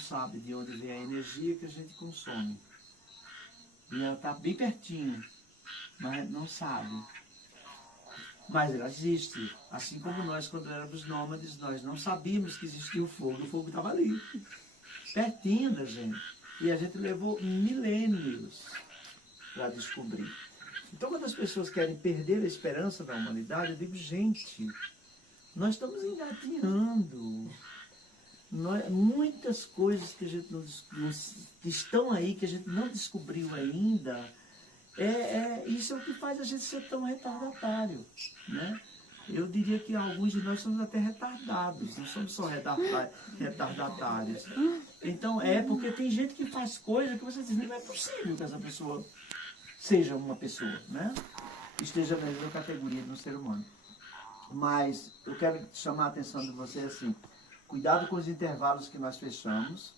sabe de onde vem a energia que a gente consome. E ela está bem pertinho, mas a gente não sabe. Mas ela existe. Assim como nós, quando éramos nômades, nós não sabíamos que existia o fogo estava ali, pertinho da gente. E a gente levou milênios para descobrir. Então, quando as pessoas querem perder a esperança da humanidade, eu digo, gente, nós estamos engatinhando. Muitas coisas que a gente que estão aí, que a gente não descobriu ainda, isso é o que faz a gente ser tão retardatário, né? Eu diria que alguns de nós somos até retardados, não somos só retardatários. Então, porque tem gente que faz coisa que você diz, não é possível que essa pessoa seja uma pessoa, né? Esteja na mesma categoria de um ser humano. Mas eu quero chamar a atenção de você assim, cuidado com os intervalos que nós fechamos,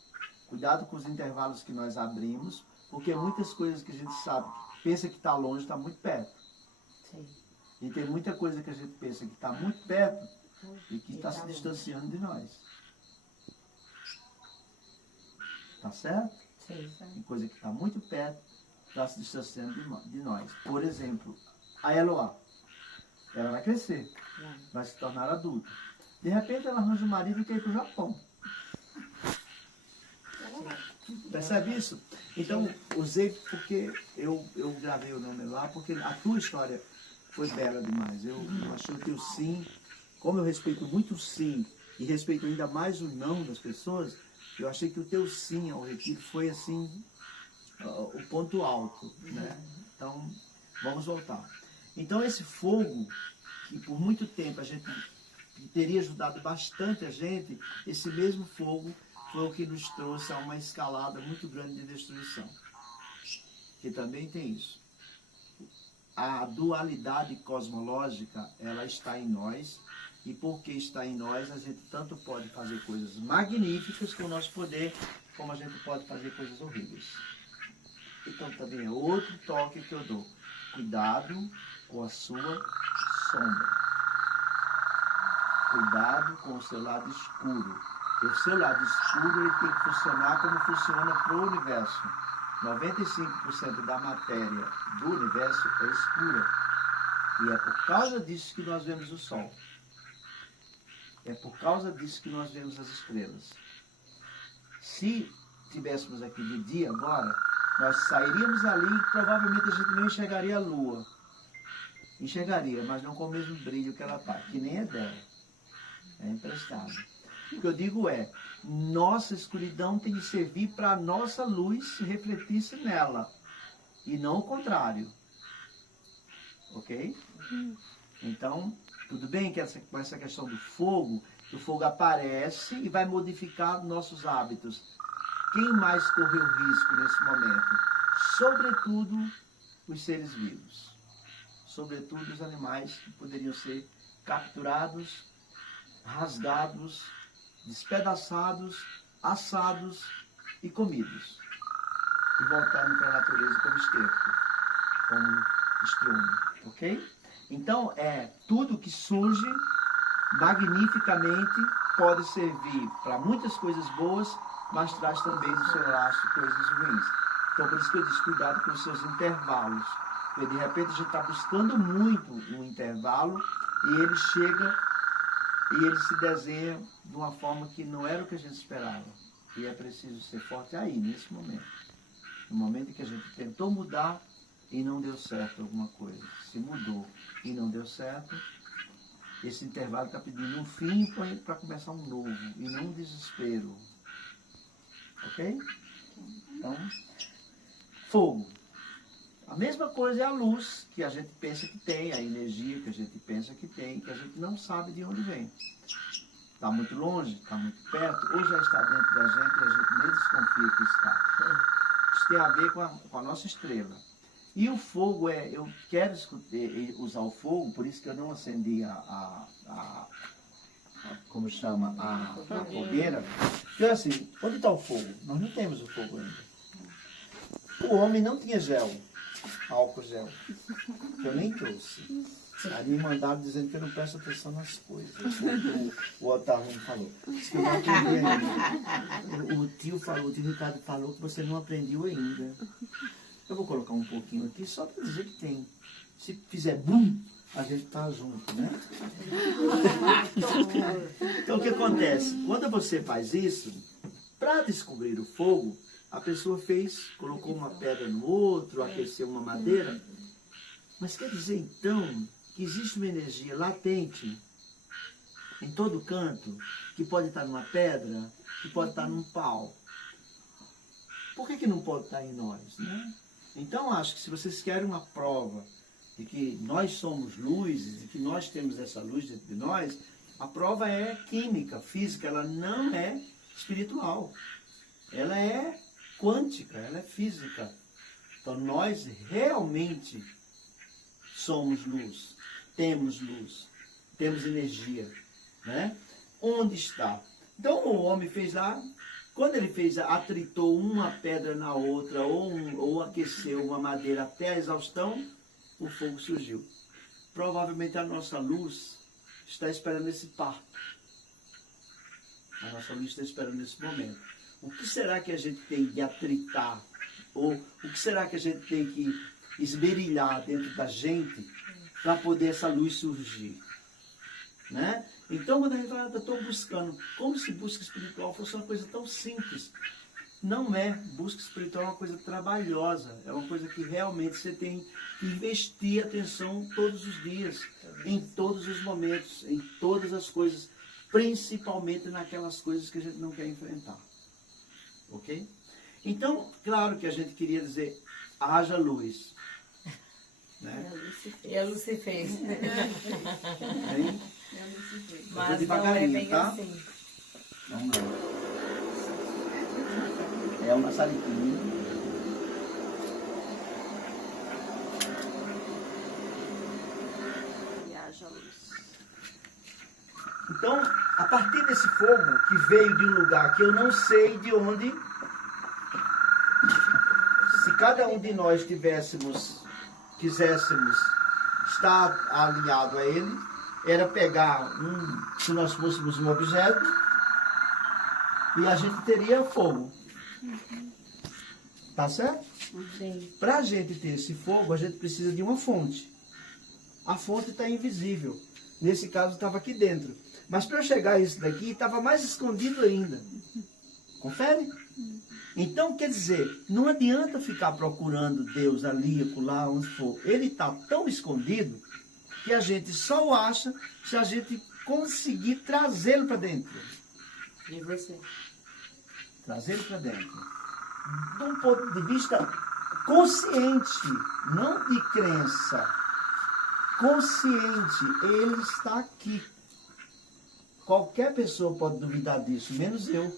cuidado com os intervalos que nós abrimos, porque muitas coisas que a gente sabe, pensa que está longe, está muito perto. Sim. E tem muita coisa que a gente pensa que está muito perto e que está se distanciando de nós. Tá certo? Sim. Tem coisa que está muito perto, está se distanciando de nós. Por exemplo, a Eloá. Ela vai crescer, vai se tornar adulta. De repente ela arranja um marido e quer ir para o Japão. Percebe isso? Então, usei porque eu gravei o nome lá, porque a tua história foi bela demais. Eu achei o teu sim, como eu respeito muito o sim, e respeito ainda mais o não das pessoas, eu achei que o teu sim ao retiro foi assim, o ponto alto, né? Então, vamos voltar. Então, esse fogo, que por muito tempo a gente teria ajudado bastante a gente, esse mesmo fogo foi o que nos trouxe a uma escalada muito grande de destruição. Que também tem isso. A dualidade cosmológica, ela está em nós, e porque está em nós, a gente tanto pode fazer coisas magníficas com o nosso poder, como a gente pode fazer coisas horríveis. Então também é outro toque que eu dou. Cuidado com a sua sombra. Cuidado com o seu lado escuro. E o seu lado escuro ele tem que funcionar como funciona para o universo. 95% da matéria do universo é escura. E é por causa disso que nós vemos o Sol. É por causa disso que nós vemos as estrelas. Se tivéssemos aqui de dia agora, nós sairíamos ali e provavelmente a gente não enxergaria a Lua. Enxergaria, mas não com o mesmo brilho que ela está, que nem é dela. É emprestado. O que eu digo nossa escuridão tem que servir para a nossa luz refletir-se nela. E não o contrário. Ok? Então, tudo bem que com essa questão do fogo, o fogo aparece e vai modificar nossos hábitos. Quem mais correu risco nesse momento? Sobretudo os seres vivos. Sobretudo os animais que poderiam ser capturados, rasgados, despedaçados, assados e comidos. E voltando para a natureza como esterco, como estrume, ok? Então, tudo que surge magnificamente pode servir para muitas coisas boas, mas traz também no seu laço coisas ruins. Então, por isso que eu disse, cuidado com os seus intervalos. Porque de repente a gente está buscando muito um intervalo e ele chega e ele se desenha de uma forma que não era o que a gente esperava. E é preciso ser forte aí, nesse momento. No momento em que a gente tentou mudar e não deu certo alguma coisa. Se mudou e não deu certo, esse intervalo está pedindo um fim para começar um novo e não um desespero. Ok? Então, fogo. A mesma coisa é a luz que a gente pensa que tem, a energia que a gente pensa que tem, que a gente não sabe de onde vem. Está muito longe, está muito perto, ou já está dentro da gente e a gente nem desconfia que está. Isso tem a ver com a nossa estrela. E o fogo eu quero usar o fogo, por isso que eu não acendi como chama, a fogueira. Porque assim, onde está o fogo? Nós não temos o fogo ainda. O homem não tinha gel, álcool gel, que eu nem trouxe. Aí me mandaram dizendo que eu não presto atenção nas coisas. O Otávio me falou. Disse que eu não aprendi ainda. O tio Ricardo falou que você não aprendeu ainda. Eu vou colocar um pouquinho aqui só para dizer que tem. Se fizer bum, a gente tá junto, né? Então o que acontece? Quando você faz isso, para descobrir o fogo, a pessoa colocou uma pedra no outro, aqueceu uma madeira. Mas quer dizer então que existe uma energia latente em todo canto, que pode estar numa pedra, que pode estar num pau. Por que não pode estar em nós, né? Então acho que se vocês querem uma prova de que nós somos luzes, de que nós temos essa luz dentro de nós, a prova é química, física, ela não é espiritual. Ela é quântica, ela é física. Então nós realmente somos luz, temos energia, né? Onde está? Então o homem fez lá, quando ele fez, atritou uma pedra na outra, ou aqueceu uma madeira até a exaustão, o fogo surgiu. Provavelmente a nossa luz está esperando esse parto. A nossa luz está esperando esse momento. O que será que a gente tem de atritar? Ou o que será que a gente tem que esmerilhar dentro da gente para poder essa luz surgir? Né? Então, quando a gente fala, eu estou buscando, como se busca espiritual fosse uma coisa tão simples. Não é. Busca espiritual é uma coisa trabalhosa. É uma coisa que realmente você tem que investir atenção todos os dias, em todos os momentos, em todas as coisas, principalmente naquelas coisas que a gente não quer enfrentar. Ok? Então, claro que a gente queria dizer, haja luz. Né? E a Lucy fez. Eu vou devagarinho, tá? Assim. Vamos lá. É uma saliquinha. E haja luz. Então, a partir desse fogo que veio de um lugar que eu não sei de onde, se cada um de nós quiséssemos estar alinhado a ele, era pegar se nós fôssemos um objeto, e a gente teria fogo. Tá certo? Para a gente ter esse fogo, a gente precisa de uma fonte. A fonte está invisível. Nesse caso, estava aqui dentro. Mas para eu chegar a isso daqui, estava mais escondido ainda. Confere? Então, quer dizer, não adianta ficar procurando Deus ali, acolá, onde for. Ele está tão escondido que a gente só o acha se a gente conseguir trazê-lo para dentro. E você? Trazê-lo para dentro. De um ponto de vista consciente, não de crença. Consciente, ele está aqui. Qualquer pessoa pode duvidar disso, menos eu.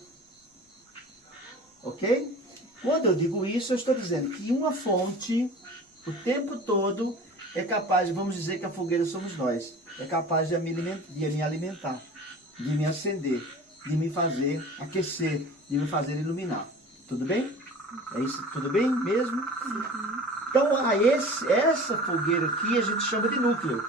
Ok? Quando eu digo isso, eu estou dizendo que uma fonte, o tempo todo, é capaz, vamos dizer que a fogueira somos nós, é capaz de me alimentar, de me acender, de me fazer aquecer, de me fazer iluminar. Tudo bem? É isso, tudo bem mesmo? Uhum. Então, essa fogueira aqui a gente chama de núcleo.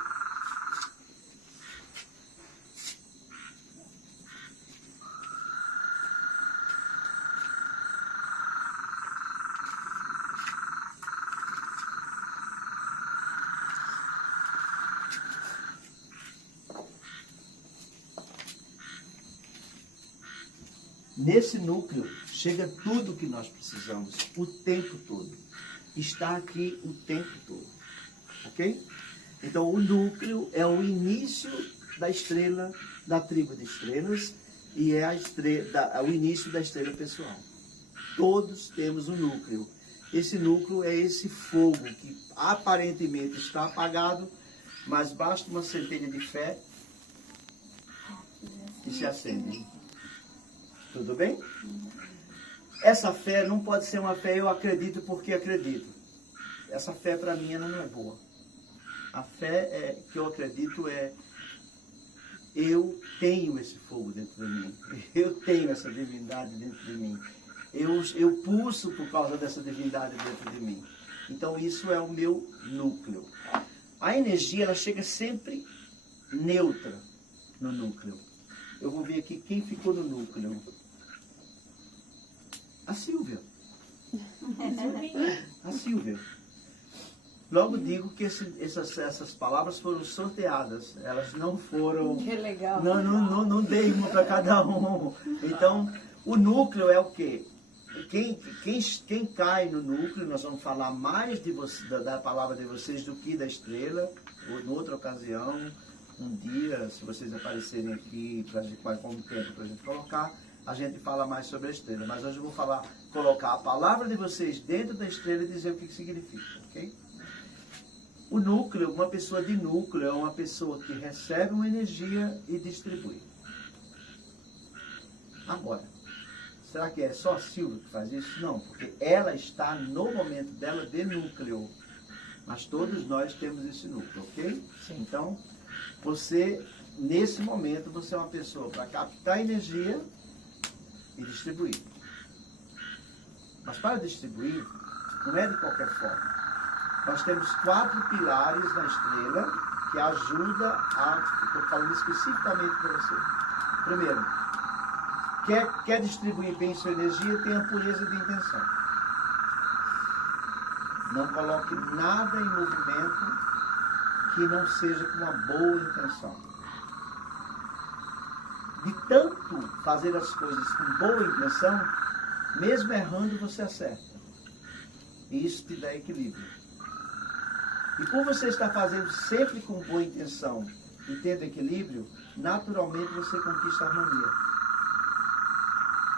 Nesse núcleo chega tudo o que nós precisamos, o tempo todo. Está aqui o tempo todo. Ok? Então o núcleo é o início da estrela, da tribo de estrelas, e é o início da estrela pessoal. Todos temos um núcleo. Esse núcleo é esse fogo que aparentemente está apagado, mas basta uma centelha de fé e se acende. Tudo bem? Essa fé não pode ser uma fé eu acredito porque acredito. Essa fé para mim ela não é boa. A fé que eu acredito eu tenho esse fogo dentro de mim. Eu tenho essa divindade dentro de mim. Eu pulso por causa dessa divindade dentro de mim. Então isso é o meu núcleo. A energia, ela chega sempre neutra no núcleo. Eu vou ver aqui quem ficou no núcleo. A Silvia. A Silvia. Logo digo que essas palavras foram sorteadas. Elas não foram... Que legal. Não dei uma para cada um. Então, o núcleo é o quê? Quem cai no núcleo, nós vamos falar mais da palavra de vocês do que da estrela, ou em outra ocasião, um dia, se vocês aparecerem aqui, como tempo para a gente colocar, a gente fala mais sobre a estrela. Mas hoje eu vou colocar a palavra de vocês dentro da estrela e dizer o que significa, ok? O núcleo, uma pessoa de núcleo, é uma pessoa que recebe uma energia e distribui. Agora, será que é só a Silvia que faz isso? Não, porque ela está no momento dela de núcleo. Mas todos nós temos esse núcleo, ok? Sim. Então, você, nesse momento, você é uma pessoa para captar energia e distribuir. Mas para distribuir, não é de qualquer forma. Nós temos 4 pilares na estrela que ajudam a... Estou falando especificamente para você. Primeiro, quer distribuir bem sua energia, tenha pureza de intenção. Não coloque nada em movimento que não seja com uma boa intenção. De tanto fazer as coisas com boa intenção, mesmo errando, você acerta. E isso te dá equilíbrio. E por você estar fazendo sempre com boa intenção e tendo equilíbrio, naturalmente você conquista a harmonia.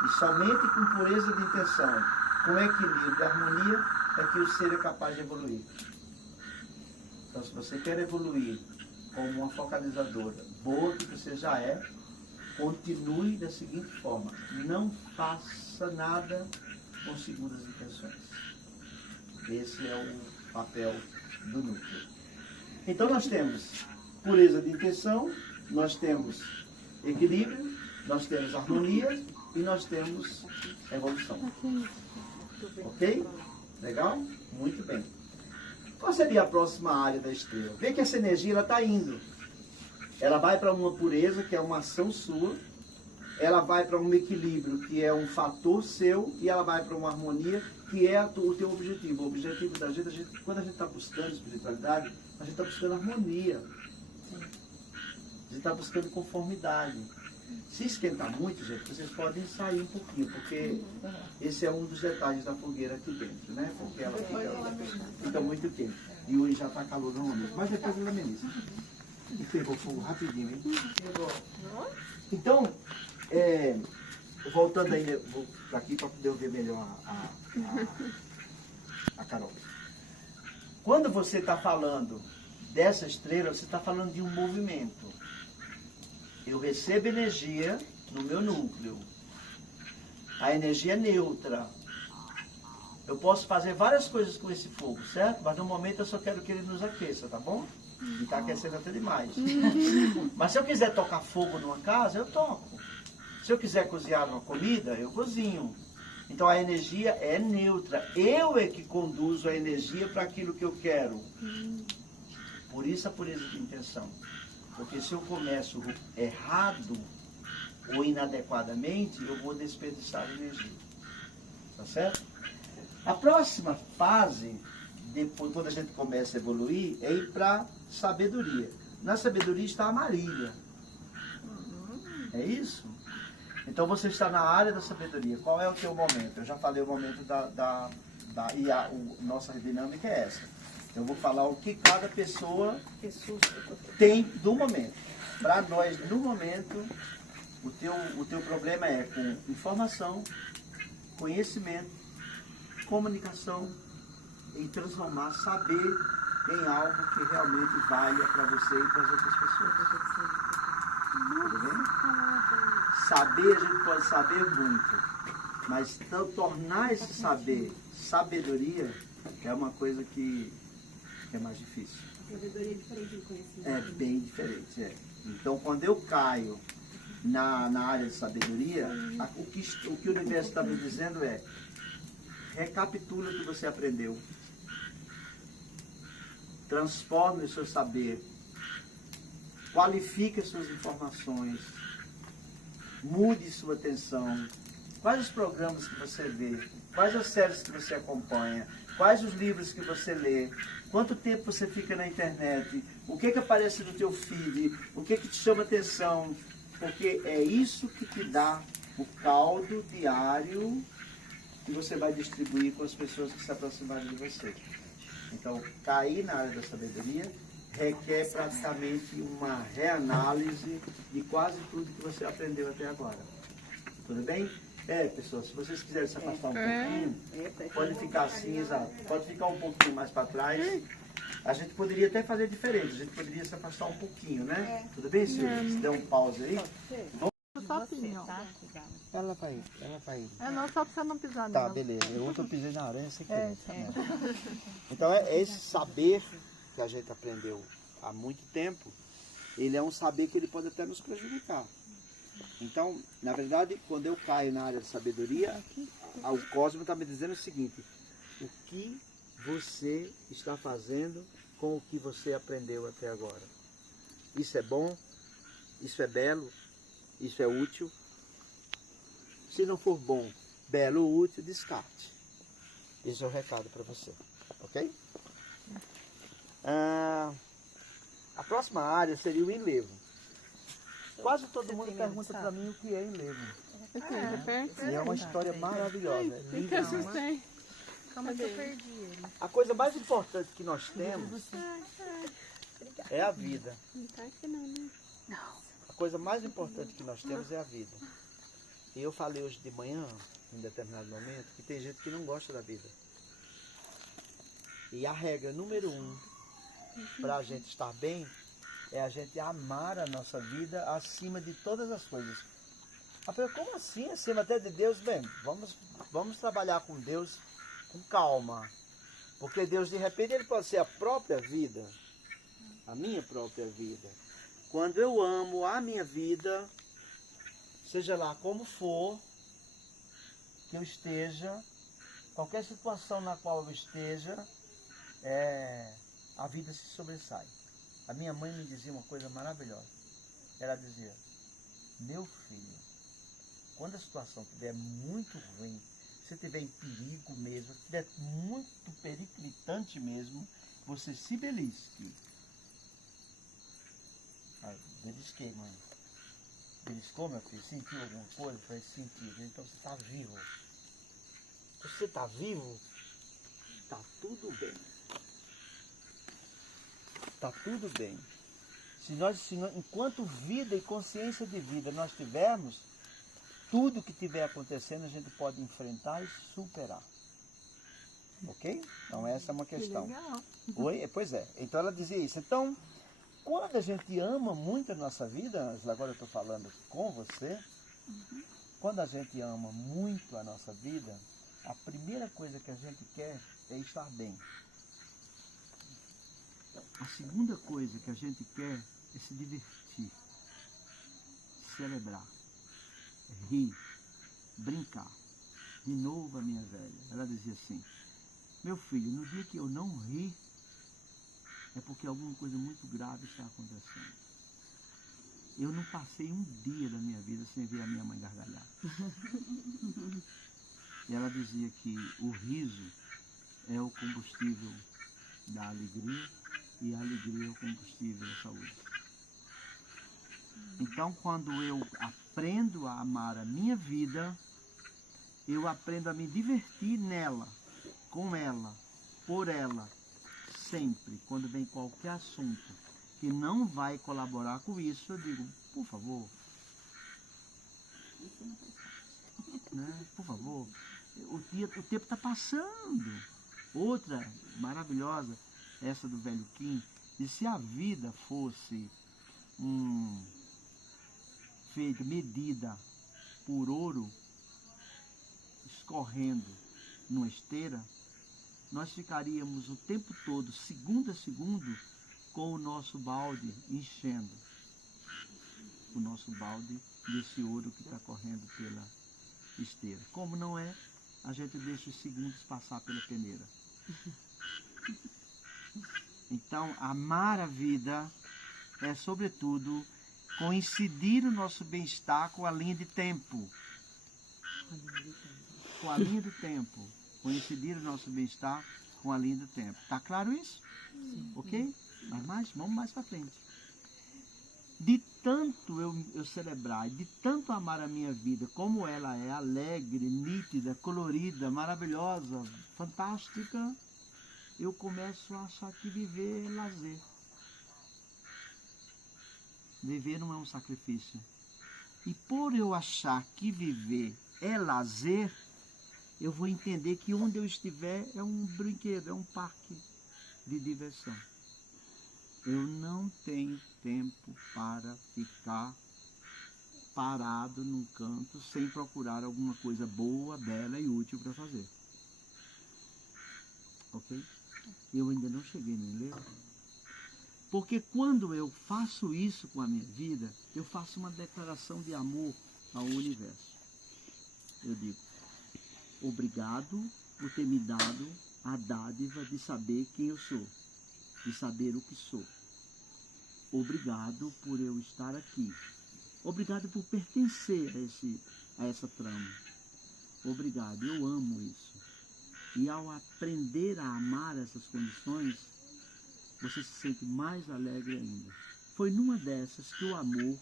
E somente com pureza de intenção, com equilíbrio e harmonia, é que o ser é capaz de evoluir. Então, se você quer evoluir como uma focalizadora boa que você já é, continue da seguinte forma: não faça nada com segundas intenções. Esse é o papel do núcleo. Então nós temos pureza de intenção, nós temos equilíbrio, nós temos harmonia e nós temos evolução. Ok? Legal? Muito bem. Qual seria a próxima área da estrela? Vê que essa energia está indo. Ela vai para uma pureza, que é uma ação sua. Ela vai para um equilíbrio, que é um fator seu. E ela vai para uma harmonia, que é o teu objetivo. O objetivo da gente, quando a gente está buscando espiritualidade, a gente está buscando harmonia. A gente está buscando conformidade. Se esquentar muito, gente, vocês podem sair um pouquinho, porque esse é um dos detalhes da fogueira aqui dentro, né? Porque ela fica muito quente. E hoje já está calor normalmente. Mas depois ela ameniza. E pegou fogo rapidinho, hein? Então, voltando aí, vou aqui para poder ver melhor a Carol. Quando você está falando dessa estrela, você está falando de um movimento. Eu recebo energia no meu núcleo. A energia é neutra. Eu posso fazer várias coisas com esse fogo, certo? Mas no momento eu só quero que ele nos aqueça, tá bom? E está aquecendo até demais. Mas se eu quiser tocar fogo numa casa, eu toco. Se eu quiser cozinhar uma comida, eu cozinho. Então a energia é neutra. Eu é que conduzo a energia para aquilo que eu quero. Por isso a pureza de intenção. Porque se eu começo errado ou inadequadamente, eu vou desperdiçar energia. Tá certo? A próxima fase, depois, quando a gente começa a evoluir, é ir para sabedoria. Na sabedoria está a Marília. É isso? Então você está na área da sabedoria. Qual é o teu momento? Eu já falei o momento nossa dinâmica é essa. Eu vou falar o que cada pessoa tem do momento. Para nós, no momento, o teu problema é com informação, conhecimento, comunicação e transformar saber em algo que realmente valha para você e para as outras pessoas. Tudo bem? Saber, a gente pode saber muito, mas tornar esse saber sabedoria é uma coisa que é mais difícil. Sabedoria é diferente do conhecimento. É bem diferente, é. Então, quando eu caio na área de sabedoria, o que o universo está me dizendo é: recapitula o que você aprendeu. transforme o seu saber, qualifique as suas informações, mude sua atenção. Quais os programas que você vê? Quais as séries que você acompanha? Quais os livros que você lê? Quanto tempo você fica na internet? O que aparece no teu feed? O que te chama atenção? Porque é isso que te dá o caldo diário que você vai distribuir com as pessoas que se aproximarem de você. Então, cair na área da sabedoria requer praticamente uma reanálise de quase tudo que você aprendeu até agora. Tudo bem? Pessoal, se vocês quiserem se afastar um pouquinho, pode ficar assim, exato. Pode ficar um pouquinho mais para trás. A gente poderia até fazer diferente, a gente poderia se afastar um pouquinho, né? Tudo bem, Silvia? Se der um pause aí. Sozinho. Ela vai. Não, só pra você não pisar Tá, nela. beleza. Eu pisei na aranha sem querer. Então, esse saber que a gente aprendeu há muito tempo, ele é um saber que ele pode até nos prejudicar. Então, na verdade, quando eu caio na área de sabedoria, o Cosmo está me dizendo o seguinte: o que você está fazendo com o que você aprendeu até agora? Isso é bom? Isso é belo? Isso é útil? Se não for bom, belo ou útil, descarte. Esse é o recado para você. Ok? A próxima área seria o enlevo. Quase todo mundo pergunta para mim o que é enlevo. E é uma história maravilhosa. É linda demais. Como é que eu perdi ele? A coisa mais importante que nós temos é a vida. A coisa mais importante que nós temos é a vida. E eu falei hoje de manhã, em determinado momento, que tem gente que não gosta da vida. E a regra número 1 para a gente estar bem é a gente amar a nossa vida acima de todas as coisas. Como assim, acima até de Deus? Bem, vamos trabalhar com Deus com calma. Porque Deus, de repente, ele pode ser a própria vida. A minha própria vida. Quando eu amo a minha vida, seja lá como for que eu esteja, qualquer situação na qual eu esteja, a vida se sobressai. A minha mãe me dizia uma coisa maravilhosa. Ela dizia: meu filho, quando a situação estiver muito ruim, se estiver em perigo mesmo, se estiver muito periclitante mesmo, você se belisque. Belisquei, mãe. Beliscou, meu filho? Sentiu alguma coisa? Falei, senti. Então você está vivo. Se você está vivo, está tudo bem. Está tudo bem. Enquanto vida e consciência de vida nós tivermos, tudo que estiver acontecendo a gente pode enfrentar e superar. Ok? Então essa é uma questão. Oi? Pois é. Então ela dizia isso. Então, quando a gente ama muito a nossa vida, agora eu estou falando com você, quando a gente ama muito a nossa vida, a primeira coisa que a gente quer é estar bem. A segunda coisa que a gente quer é se divertir, celebrar, rir, brincar. De novo a minha velha, ela dizia assim: meu filho, no dia que eu não rir, é porque alguma coisa muito grave está acontecendo. Eu não passei um dia da minha vida sem ver a minha mãe gargalhar. E ela dizia que o riso é o combustível da alegria e a alegria é o combustível da saúde. Então, quando eu aprendo a amar a minha vida, eu aprendo a me divertir nela, com ela, por ela, sempre. Quando vem qualquer assunto que não vai colaborar com isso, eu digo, por favor, né? Por favor, o tempo está passando. Outra maravilhosa, essa do velho Kim, e se a vida fosse feita, medida por ouro, escorrendo numa esteira, nós ficaríamos o tempo todo, segundo a segundo, com o nosso balde enchendo. O nosso balde desse ouro que está correndo pela esteira. Como não é, a gente deixa os segundos passar pela peneira. Então, amar a vida é, sobretudo, coincidir o nosso bem-estar com a linha de tempo. Com a linha do tempo. Coincidir o nosso bem-estar com a linha do tempo. Tá claro isso? Sim. Ok? Mas vamos mais para frente. De tanto eu celebrar, de tanto amar a minha vida, como ela é alegre, nítida, colorida, maravilhosa, fantástica, eu começo a achar que viver é lazer. Viver não é um sacrifício. E por eu achar que viver é lazer, eu vou entender que onde eu estiver é um brinquedo, é um parque de diversão. Eu não tenho tempo para ficar parado num canto sem procurar alguma coisa boa, bela e útil para fazer. Ok? Eu ainda não cheguei no enlevo. Porque quando eu faço isso com a minha vida, eu faço uma declaração de amor ao universo. Eu digo, obrigado por ter me dado a dádiva de saber quem eu sou, de saber o que sou. Obrigado por eu estar aqui. Obrigado por pertencer a essa trama. Obrigado, eu amo isso. E ao aprender a amar essas condições, você se sente mais alegre ainda. Foi numa dessas que o amor,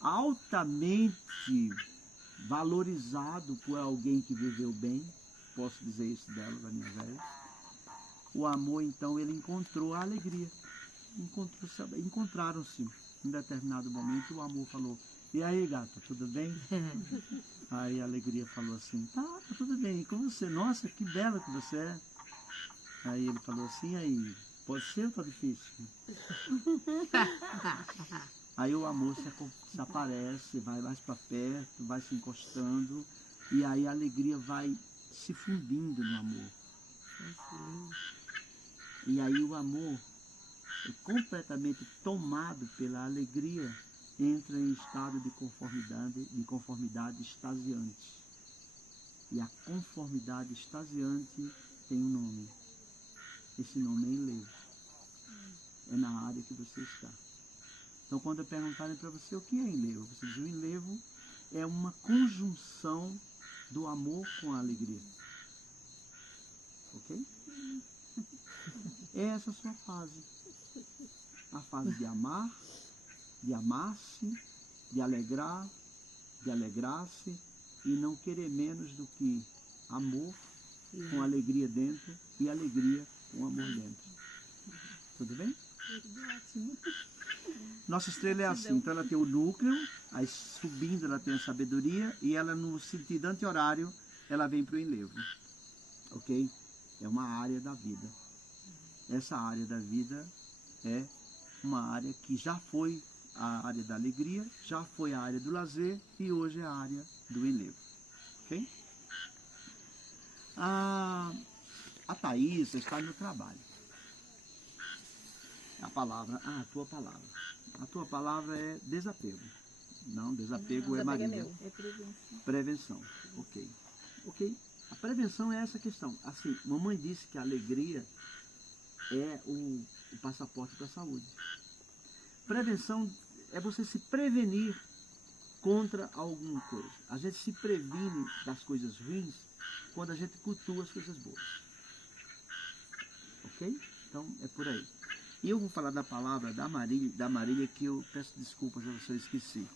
altamente valorizado por alguém que viveu bem, posso dizer isso dela, da minha velha, o amor, então, ele encontrou a alegria. Encontraram-se em determinado momento. O amor falou, e aí, gata, tudo bem? Aí a alegria falou assim, tá tudo bem, e com você? Nossa, que bela que você é. Aí ele falou assim, aí, pode ser ou tá difícil? Aí o amor se aparece, vai mais para perto, vai se encostando, e aí a alegria vai se fundindo no amor. E aí o amor, completamente tomado pela alegria, entra em estado de conformidade extasiante. E a conformidade extasiante tem um nome. Esse nome é enlevo. É na área que você está. Então, quando perguntarem para você o que é enlevo, você diz, o enlevo é uma conjunção do amor com a alegria. Ok? É essa a sua fase. A fase de amar, de amar-se, de alegrar, de alegrar-se e não querer menos do que amor com alegria dentro e alegria com amor dentro. Tudo bem? Nossa estrela é assim, então ela tem o núcleo, aí subindo ela tem a sabedoria e ela no sentido anti-horário ela vem para o enlevo. Ok? É uma área da vida. Essa área da vida é uma área que já foi a área da alegria, já foi a área do lazer e hoje é a área do enlevo. Ok? A Thaísa está no trabalho. A tua palavra. A tua palavra é desapego. Não, desapego é Maria. É prevenção. Prevenção. Ok. Ok. A prevenção é essa questão. Assim, mamãe disse que a alegria é o passaporte da saúde. Prevenção é você se prevenir contra alguma coisa. A gente se previne das coisas ruins quando a gente cultua as coisas boas. Ok? Então, é por aí. E eu vou falar da palavra da Marília que eu peço desculpas se eu esqueci.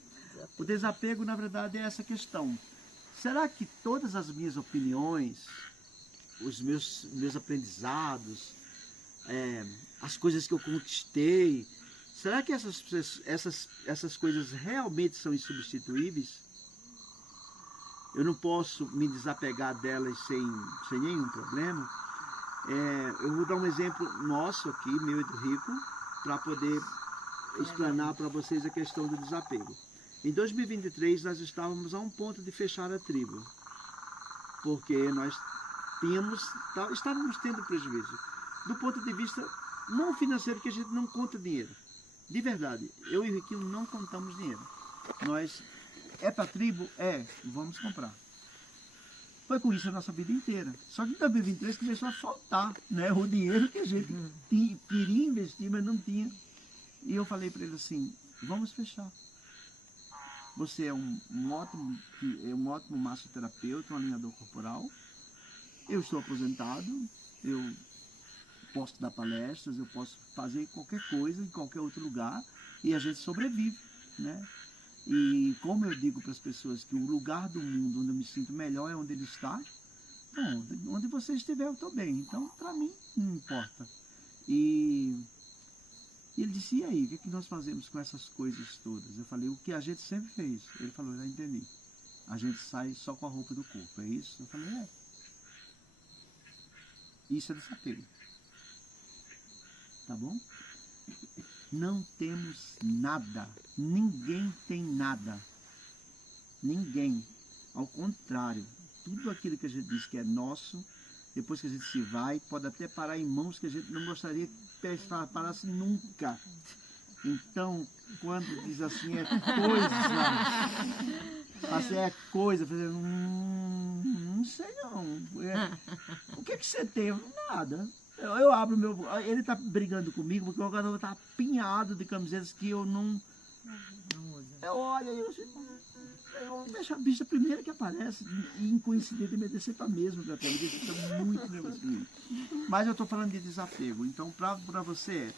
O desapego, na verdade, é essa questão. Será que todas as minhas opiniões, os meus aprendizados, as coisas que eu conquistei, será que essas coisas realmente são insubstituíveis? Eu não posso me desapegar delas sem nenhum problema? Eu vou dar um exemplo nosso aqui, meu e do Rico, para poder explanar para vocês a questão do desapego. Em 2023 nós estávamos a um ponto de fechar a tribo, porque nós estávamos tendo prejuízo. Do ponto de vista não financeiro, que a gente não conta dinheiro. De verdade, eu e o Riquinho não contamos dinheiro. Nós, é para a tribo? Vamos comprar. Foi com isso a nossa vida inteira. Só que em 2023 começou a faltar, né? O dinheiro que a gente queria investir, mas não tinha. E eu falei para ele assim, vamos fechar. Você é um ótimo massoterapeuta, um alinhador corporal. Eu estou aposentado, eu posso dar palestras, eu posso fazer qualquer coisa em qualquer outro lugar e a gente sobrevive, né? E como eu digo para as pessoas que o lugar do mundo onde eu me sinto melhor é onde ele está, bom, onde você estiver eu estou bem. Então, para mim, não importa. E ele disse, e aí, o que, é que nós fazemos com essas coisas todas? Eu falei, o que a gente sempre fez. Ele falou, já entendi. A gente sai só com a roupa do corpo, é isso? Eu falei, é. Isso é desapego. Tá bom? Não temos nada. Ninguém tem nada. Ninguém. Ao contrário, tudo aquilo que a gente diz que é nosso, depois que a gente se vai, pode até parar em mãos que a gente não gostaria que parasse nunca. Então, quando diz assim, é coisa. Assim, é coisa. Não sei não. O que você tem? Nada. Eu abro meu... Ele tá brigando comigo porque o garoto tá apinhado de camisetas que eu não uso. Eu olho e eu deixo a bicha primeira que aparece. E coincidentemente é sempre a mesma que eu tenho. Ele fica muito nervoso comigo. Mas eu tô falando de desapego. Então, para você,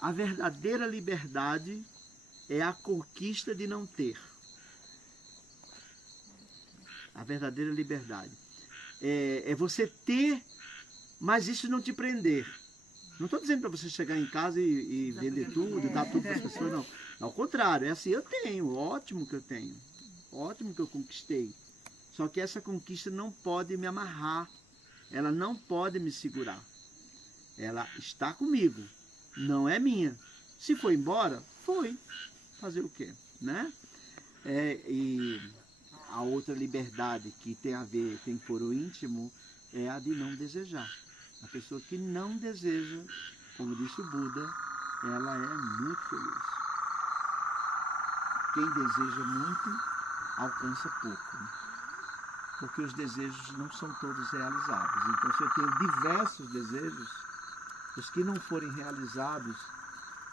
a verdadeira liberdade é a conquista de não ter. A verdadeira liberdade. É você ter... Mas isso não te prender. Não estou dizendo para você chegar em casa e vender tudo, dar tudo para as pessoas, não. Ao contrário, é assim, eu tenho, ótimo que eu tenho. Ótimo que eu conquistei. Só que essa conquista não pode me amarrar. Ela não pode me segurar. Ela está comigo. Não é minha. Se foi embora, foi. Fazer o quê? Né? E a outra liberdade que tem a ver, tem foro íntimo, é a de não desejar. A pessoa que não deseja, como disse o Buda, ela é muito feliz. Quem deseja muito, alcança pouco. Porque os desejos não são todos realizados. Então, se eu tenho diversos desejos, os que não forem realizados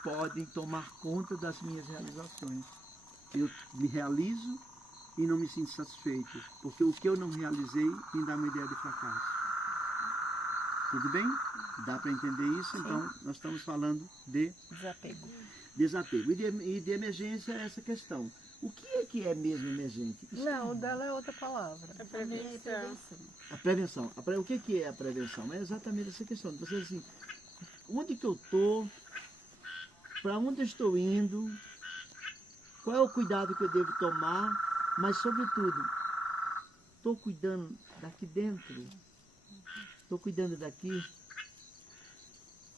podem tomar conta das minhas realizações. Eu me realizo e não me sinto satisfeito. Porque o que eu não realizei me dá uma ideia de fracasso. Tudo bem? Dá para entender isso? Sim. Então, nós estamos falando de desapego. E de emergência é essa questão. O que é mesmo emergente? Não, o dela é outra palavra. A prevenção. A prevenção. O que é a prevenção? É exatamente essa questão. Você assim, onde que eu estou? Para onde eu estou indo? Qual é o cuidado que eu devo tomar? Mas, sobretudo, estou cuidando daqui dentro? Estou cuidando daqui,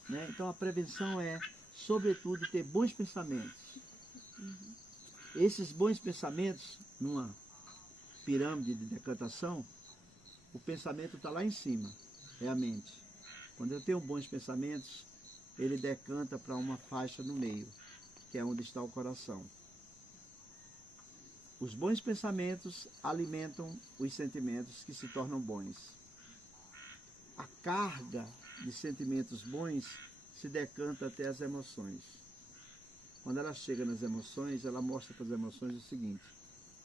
né? Então a prevenção é, sobretudo, ter bons pensamentos. Esses bons pensamentos, numa pirâmide de decantação, o pensamento está lá em cima, é a mente. Quando eu tenho bons pensamentos, ele decanta para uma faixa no meio, que é onde está o coração. Os bons pensamentos alimentam os sentimentos que se tornam bons. A carga de sentimentos bons se decanta até as emoções. Quando ela chega nas emoções, ela mostra para as emoções o seguinte: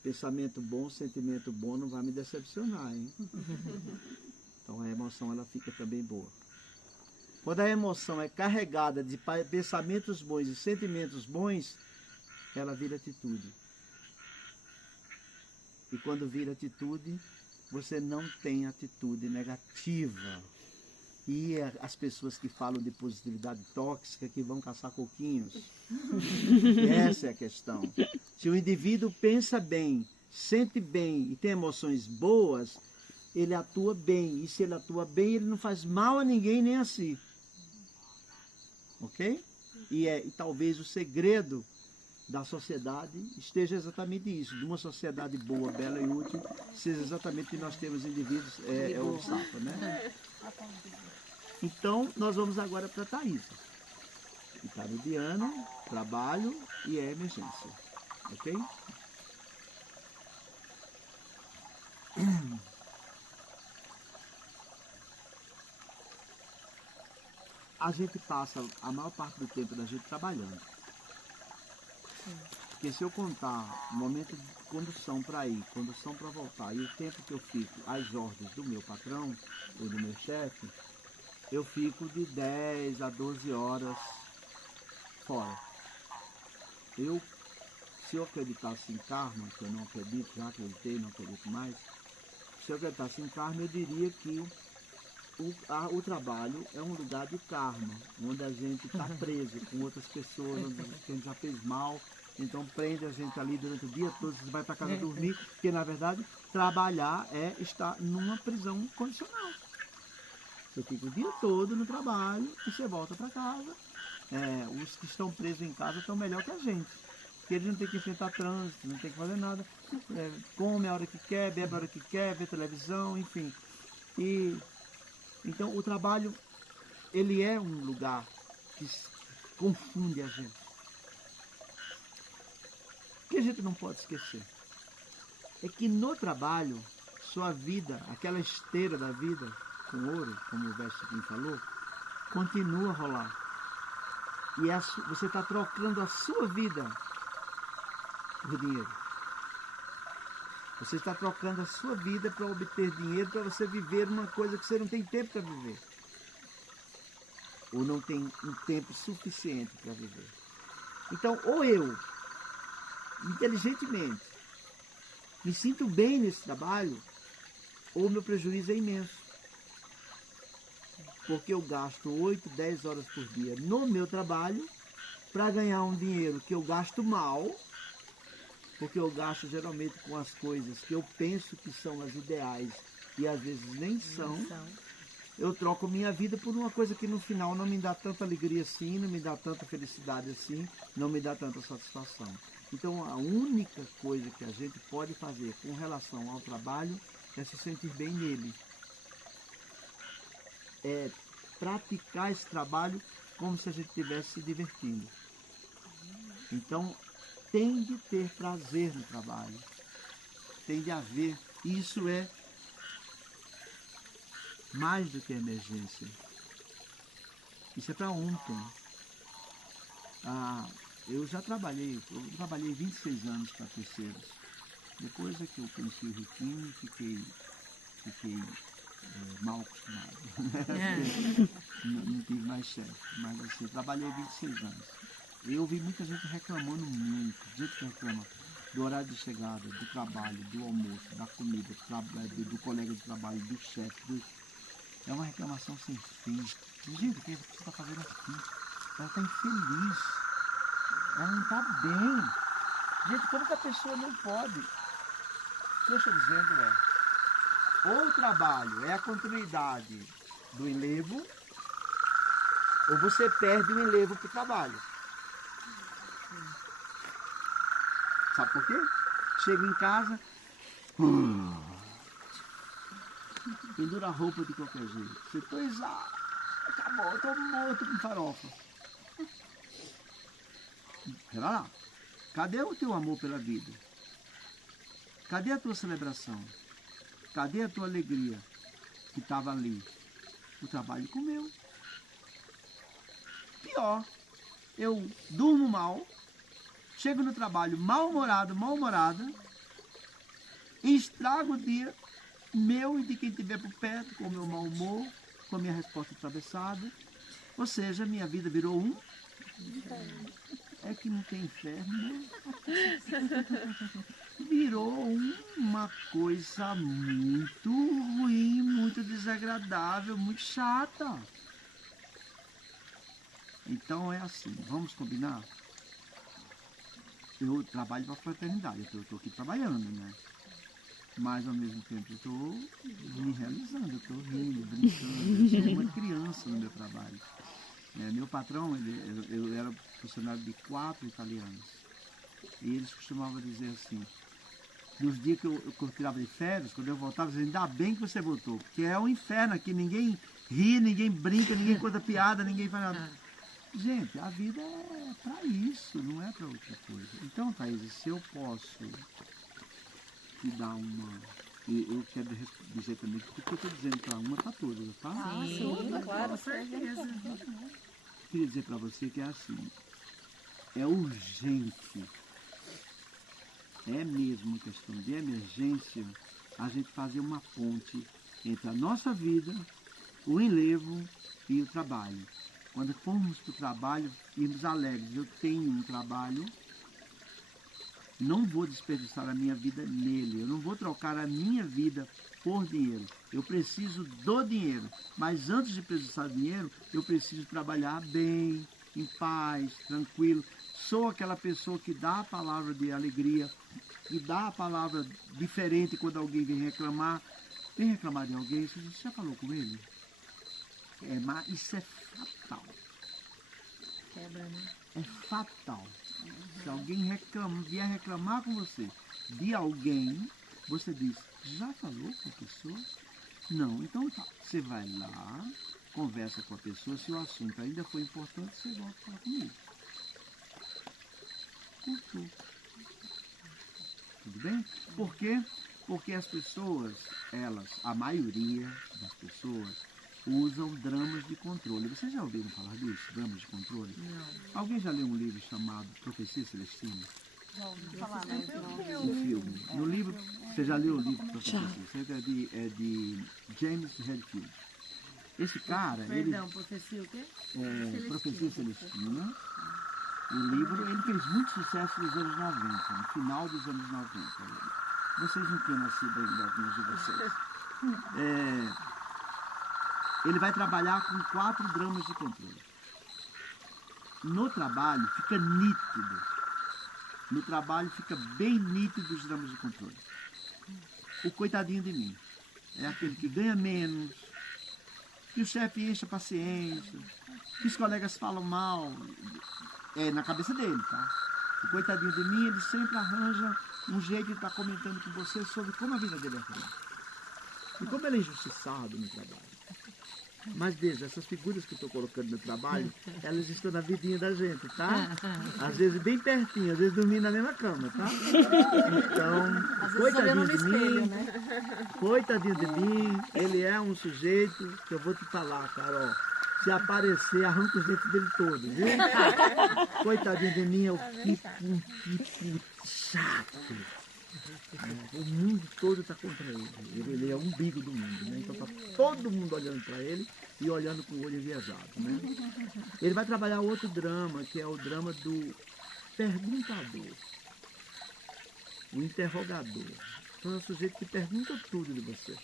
pensamento bom, sentimento bom não vai me decepcionar, hein? Então a emoção ela fica também boa. Quando a emoção é carregada de pensamentos bons e sentimentos bons, ela vira atitude. E quando vira atitude, você não tem atitude negativa. E as pessoas que falam de positividade tóxica que vão caçar coquinhos. Essa é a questão. Se o indivíduo pensa bem, sente bem e tem emoções boas, ele atua bem. E se ele atua bem, ele não faz mal a ninguém nem a si. Ok? E talvez o segredo da sociedade esteja exatamente isso. De uma sociedade boa, bela e útil, seja exatamente que nós temos indivíduos, é o Safa, né? Então, nós vamos agora para a Thaisa. Que está no Diano, trabalho e é emergência. Ok? a gente passa a maior parte do tempo da gente trabalhando. Porque se eu contar o momento de condução para ir, condução para voltar e o tempo que eu fico às ordens do meu patrão ou do meu chefe, eu fico de 10 a 12 horas fora. Se eu acreditasse em karma, que eu não acredito, já acreditei, não acredito mais, se eu acreditasse em karma, eu diria que o trabalho é um lugar de karma, onde a gente está preso com outras pessoas, onde a gente já fez mal, então prende a gente ali durante o dia todo, você vai para casa dormir, porque na verdade trabalhar é estar numa prisão condicional. Você fica o dia todo no trabalho e você volta para casa. Os que estão presos em casa estão melhor que a gente. Porque eles não tem que enfrentar trânsito, não tem que fazer nada. Come a hora que quer, bebe a hora que quer, vê televisão, enfim. Então o trabalho, ele é um lugar que confunde a gente. O que a gente não pode esquecer é que no trabalho, sua vida, aquela esteira da vida, com ouro, como o verso aqui falou, continua a rolar. E você está trocando a sua vida por dinheiro. Você está trocando a sua vida para obter dinheiro, para você viver uma coisa que você não tem tempo para viver. Ou não tem um tempo suficiente para viver. Então, ou eu, inteligentemente, me sinto bem nesse trabalho, ou meu prejuízo é imenso. Porque eu gasto 8, 10 horas por dia no meu trabalho para ganhar um dinheiro que eu gasto mal, porque eu gasto geralmente com as coisas que eu penso que são as ideais e às vezes nem são. Eu troco minha vida por uma coisa que no final não me dá tanta alegria assim, não me dá tanta felicidade assim, não me dá tanta satisfação. Então a única coisa que a gente pode fazer com relação ao trabalho é se sentir bem nele. É praticar esse trabalho como se a gente estivesse se divertindo. Então, tem de ter prazer no trabalho. Tem de haver. Isso é mais do que emergência. Isso é para ontem. Eu trabalhei 26 anos para terceiros. Depois é que eu conheci o Riquinho, fiquei mal acostumado. Não tive mais chefe, mas assim, trabalhei 26 anos. Eu vi muita gente reclamando muito, gente que reclama do horário de chegada, do trabalho, do almoço, da comida, do colega de trabalho, do chefe. É uma reclamação sem fim. Gente, o que você está fazendo aqui? Ela está infeliz. Ela não está bem. Gente, como que a pessoa não pode? O que eu estou dizendo ou o trabalho é a continuidade do enlevo, ou você perde o enlevo para o trabalho. Sabe por quê? Chego em casa, pendura a roupa de qualquer jeito. Você acabou, eu estou morto com farofa. Pera lá, cadê o teu amor pela vida? Cadê a tua celebração? Cadê a tua alegria que estava ali? O trabalho comeu. Pior, eu durmo mal, chego no trabalho mal-humorado, mal-humorada, e estrago o dia meu e de quem estiver por perto, com o meu mau humor, com a minha resposta atravessada. Ou seja, minha vida virou É que não tem inferno, né? Virou uma coisa muito ruim, muito desagradável, muito chata. Então é assim, vamos combinar? Eu trabalho para a fraternidade, eu estou aqui trabalhando, né? Mas ao mesmo tempo eu estou me realizando, eu estou rindo, brincando, eu sou uma criança no meu trabalho. Meu patrão, eu era funcionário de 4 italianos. E eles costumavam dizer assim, nos dias que eu tirava de férias, quando eu voltava, eles diziam, ainda bem que você voltou, porque é um inferno aqui, ninguém ri, ninguém brinca, ninguém conta piada, ninguém faz nada. Gente, a vida é para isso, não é para outra coisa. Então, Thaís, se eu posso te dar E eu quero dizer também que o que eu estou dizendo para uma, para todas, tá? Sim, claro. Com certeza. Queria dizer para você que é assim, é urgente, é mesmo uma questão de emergência, a gente fazer uma ponte entre a nossa vida, o enlevo e o trabalho. Quando formos para o trabalho, irmos alegres, eu tenho um trabalho, não vou desperdiçar a minha vida nele, eu não vou trocar a minha vida por dinheiro. Eu preciso do dinheiro, mas antes de precisar do dinheiro, eu preciso trabalhar bem, em paz, tranquilo. Sou aquela pessoa que dá a palavra de alegria, que dá a palavra diferente quando alguém vem reclamar. Vem reclamar de alguém, você já falou com ele? Mas isso é fatal. Quebra, né? É fatal. Se alguém vier reclamar com você de alguém, você diz, já falou com a pessoa? Não, então tá. Você vai lá, conversa com a pessoa, se o assunto ainda foi importante, você volta a falar comigo. Cortou. Tudo bem? Por quê? Porque as pessoas, a maioria das pessoas, usam dramas de controle. Vocês já ouviram falar disso? Dramas de controle? Não. Alguém já leu um livro chamado Profecia Celestina? Já ouvi falar, mas não. Um filme. No livro, você já leu o livro Profecia Celestina? É de James Hetfield. Esse cara, Perdão, profecia o quê? Profecia Celestina. O livro, ele fez muito sucesso nos anos 90, no final dos anos 90. Vocês não tinham nascido ainda, alguns de vocês. Ele vai trabalhar com 4 dramas de controle. No trabalho fica nítido. No trabalho fica bem nítido os dramas de controle. O coitadinho de mim. É aquele que ganha menos, que o chefe enche a paciência, que os colegas falam mal. É na cabeça dele, tá? O coitadinho de mim, ele sempre arranja um jeito de estar comentando com você sobre como a vida dele é ruim. E como ele é injustiçado no trabalho. Mas veja, essas figuras que eu estou colocando no trabalho, elas estão na vidinha da gente, tá? Às vezes bem pertinho, às vezes dormindo na mesma cama, tá? Então, coitadinho de mim, coitadinho de mim, ele é um sujeito que eu vou te falar, Carol. Se aparecer, arranca os dentes dele todo, viu? Coitadinho de mim, é um tipo chato. O mundo todo está contra ele. Ele é o umbigo do mundo, né? Então está todo mundo olhando para ele e olhando com o olho enviesado, né? Ele vai trabalhar outro drama, que é o drama do perguntador, o interrogador. Então é o sujeito que pergunta tudo de você.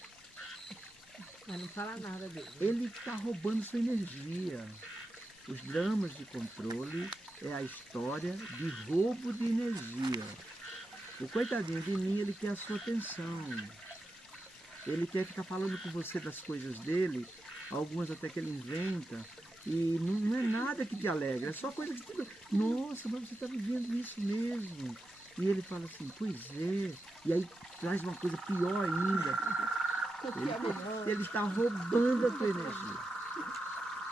Mas não fala nada dele. Ele está roubando sua energia. Os dramas de controle é a história de roubo de energia. O coitadinho de mim, ele quer a sua atenção. Ele quer ficar falando com você das coisas dele, algumas até que ele inventa, e não é nada que te alegra, é só coisa que te... Nossa, mas você está vivendo isso mesmo. E ele fala assim, pois é. E aí traz uma coisa pior ainda. Ele está roubando a tua energia.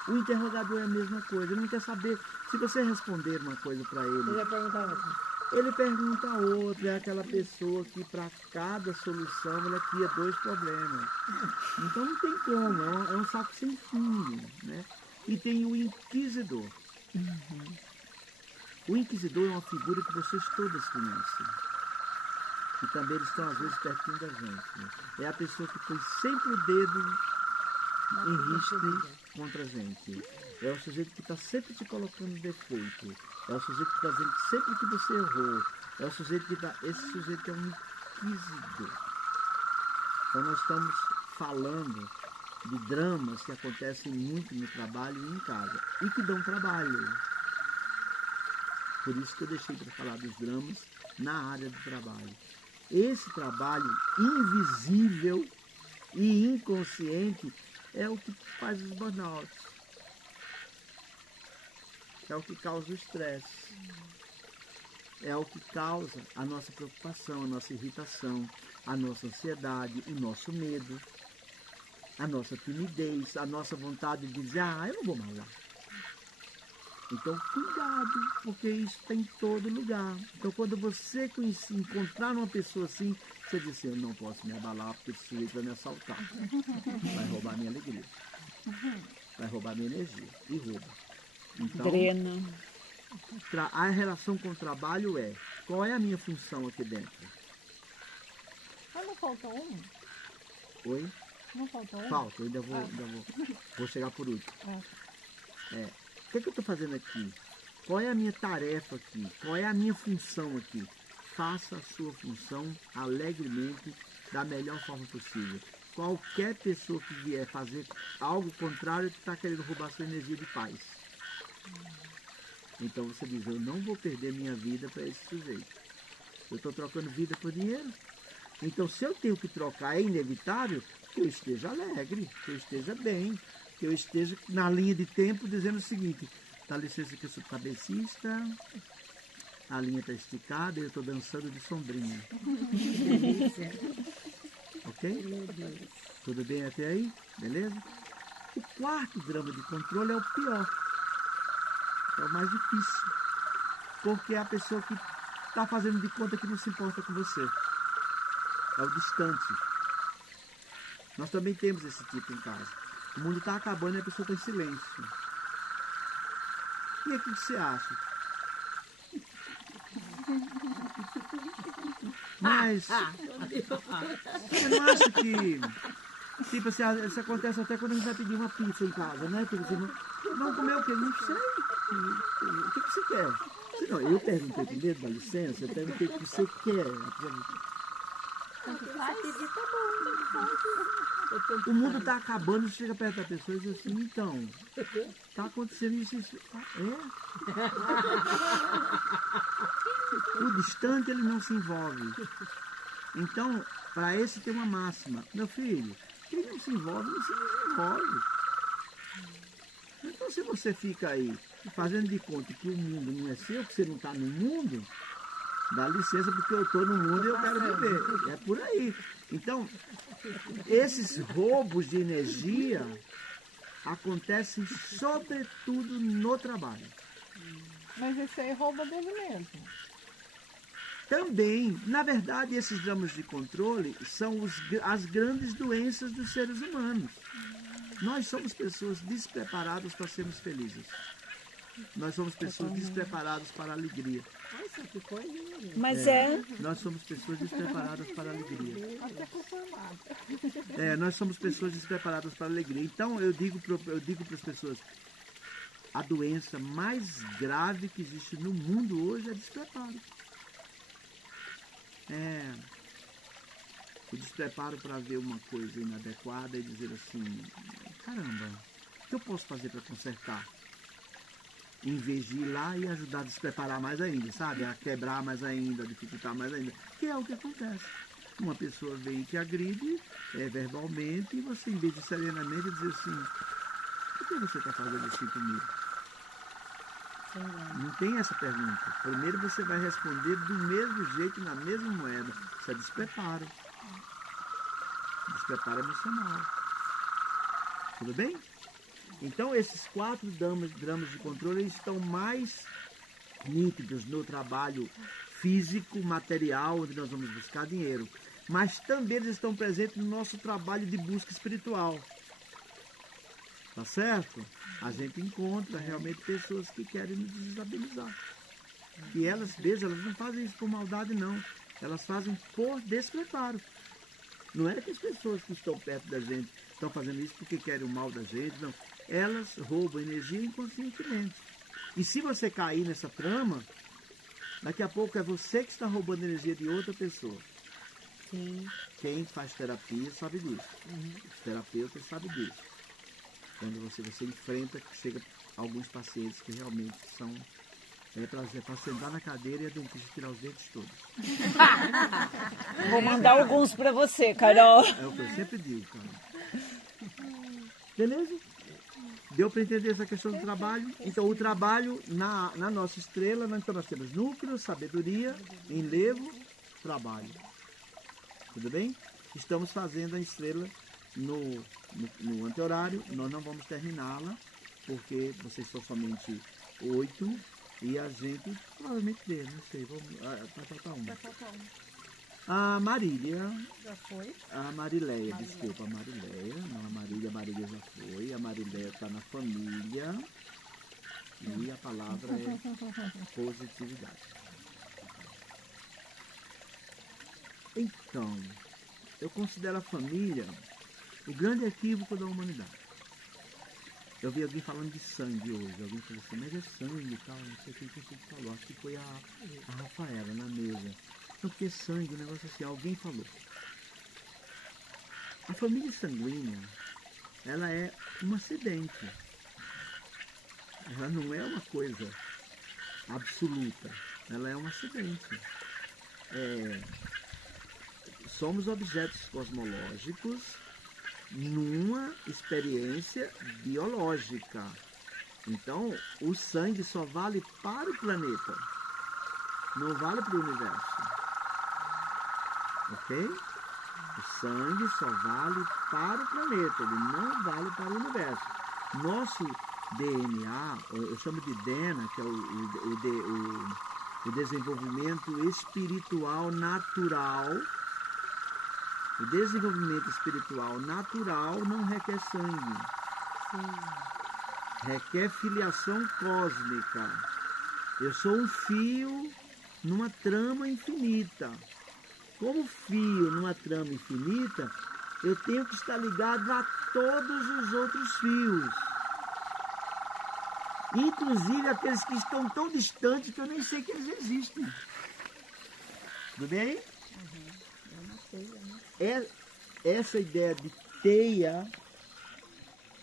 O interrogador é a mesma coisa. Ele não quer saber. Se você responder uma coisa para ele, Ele vai perguntar outra. ele pergunta a outra. É aquela pessoa que para cada solução ela cria 2 problemas. Então não tem como. É um saco sem fim, né? E tem o inquisidor. O inquisidor é uma figura que vocês todas conhecem. E também eles estão às vezes pertinho da gente. Né? É a pessoa que põe sempre o dedo em risco contra a gente. É o sujeito que está sempre te colocando defeito. É o sujeito que está dizendo que sempre que você errou. É o sujeito que está... Esse sujeito é um inquisidor. Então nós estamos falando de dramas que acontecem muito no trabalho e em casa. E que dão trabalho. Por isso que eu deixei para falar dos dramas na área do trabalho. Esse trabalho invisível e inconsciente é o que faz os burnouts. É o que causa o estresse. É o que causa a nossa preocupação, a nossa irritação, a nossa ansiedade, o nosso medo, a nossa timidez, a nossa vontade de dizer, eu não vou mais lá. Então, cuidado, porque isso está em todo lugar. Então, quando você encontrar uma pessoa assim, você diz assim, eu não posso me abalar porque esse sujeito vai me assaltar. Vai roubar minha alegria. Vai roubar minha energia. E rouba. Então, Drena. a relação com o trabalho é, qual é a minha função aqui dentro? Ah, não falta um? Oi? Não falta um? Falta, eu ainda vou chegar por último. O que eu estou fazendo aqui? Qual é a minha tarefa aqui? Qual é a minha função aqui? Faça a sua função alegremente, da melhor forma possível. Qualquer pessoa que vier fazer algo contrário está querendo roubar sua energia de paz. Então você diz, eu não vou perder minha vida para esse sujeito. Eu estou trocando vida por dinheiro. Então se eu tenho que trocar, é inevitável que eu esteja alegre, que eu esteja bem, que eu esteja na linha de tempo dizendo o seguinte, dá licença que eu sou cabecista, a linha está esticada e eu estou dançando de sombrinha. Ok? Tudo bem até aí? Beleza? O quarto drama de controle é o pior. É o mais difícil. Porque é a pessoa que está fazendo de conta que não se importa com você. É o distante. Nós também temos esse tipo em casa. O mundo está acabando e a pessoa está em silêncio. E o que você acha? Mas você não acha que tipo assim, isso acontece até quando a gente vai pedir uma pizza em casa, né? Tipo assim, não comer o quê? Não sei. O que você quer? Não, eu perguntei primeiro, dá licença, eu perguntei o que você quer. O mundo está acabando, você chega perto da pessoa e diz assim, então, está acontecendo isso. O distante ele não se envolve. Então, para esse tem uma máxima. Meu filho, quem não se envolve, não se desenvolve. Então, se você fica aí fazendo de conta que o mundo não é seu, que você não está no mundo, dá licença porque eu estou no mundo e eu quero viver. É por aí. Então, esses roubos de energia acontecem sobretudo no trabalho. Mas esse aí rouba dele mesmo. Também, na verdade, esses dramas de controle são as grandes doenças dos seres humanos. Nós somos pessoas despreparadas para sermos felizes. Nós somos pessoas despreparadas para a alegria. Nossa, que coisa, hein? Mas Nós somos pessoas despreparadas para a alegria. Até conformado. Nós somos pessoas despreparadas para a alegria. Então eu digo para as pessoas, a doença mais grave que existe no mundo hoje é despreparo. O despreparo para ver uma coisa inadequada e dizer assim, caramba, o que eu posso fazer para consertar? Em vez de ir lá e ajudar a despreparar mais ainda, sabe? A quebrar mais ainda, a dificultar mais ainda. Que é o que acontece. Uma pessoa vem e te agride verbalmente e você, em vez de serenamente, dizer assim, por que você está fazendo assim comigo? Não tem essa pergunta. Primeiro você vai responder do mesmo jeito, na mesma moeda. Isso é despreparo. Despreparo emocional. Tudo bem? Então esses 4 dramas de controle estão mais nítidos no trabalho físico, material, onde nós vamos buscar dinheiro. Mas também eles estão presentes no nosso trabalho de busca espiritual. Tá certo? A gente encontra realmente pessoas que querem nos desestabilizar. E elas, vezes, elas não fazem isso por maldade, não. Elas fazem por despreparo. Não é que as pessoas que estão perto da gente estão fazendo isso porque querem o mal da gente, não. Elas roubam energia inconscientemente. E se você cair nessa trama, daqui a pouco é você que está roubando energia de outra pessoa. sim. Quem faz terapia sabe disso. Os terapeutas sabem disso. Quando você enfrenta, que chega alguns pacientes que realmente são... É para sentar na cadeira e a dentista tirar os dentes todos. Vou mandar alguns para você, Carol. É o que eu sempre digo, cara. Beleza? Deu para entender essa questão do trabalho? Então, o trabalho, na nossa estrela, então nós temos núcleo, sabedoria, enlevo, trabalho. Tudo bem? Estamos fazendo a estrela no antehorário. Nós não vamos terminá-la, porque vocês são somente 8 e a gente provavelmente dê, não sei, vai faltar um. Vai faltar um. A Marília, Já foi? a Marileia, desculpa, a Marileia, não a Marília já foi, a Marileia está na família e a palavra é positividade. Então, eu considero a família o grande equívoco da humanidade. Eu vi alguém falando de sangue hoje, alguém falou assim, mas é sangue e tal, não sei o que você falou, acho que foi a Rafaela na mesa. Não, porque sangue, um negócio assim, alguém falou. A família sanguínea, ela é um acidente. Ela não é uma coisa absoluta, ela é um acidente. Somos objetos cosmológicos numa experiência biológica. Então, o sangue só vale para o planeta, não vale para o universo. Ok? O sangue só vale para o planeta, ele não vale para o universo. Nosso DNA, eu chamo de DNA, que é o desenvolvimento espiritual natural. O desenvolvimento espiritual natural não requer sangue. Requer filiação cósmica. Eu sou um fio numa trama infinita. Como fio numa trama infinita, eu tenho que estar ligado a todos os outros fios. Inclusive aqueles que estão tão distantes que eu nem sei que eles existem. Tudo bem? Essa ideia de teia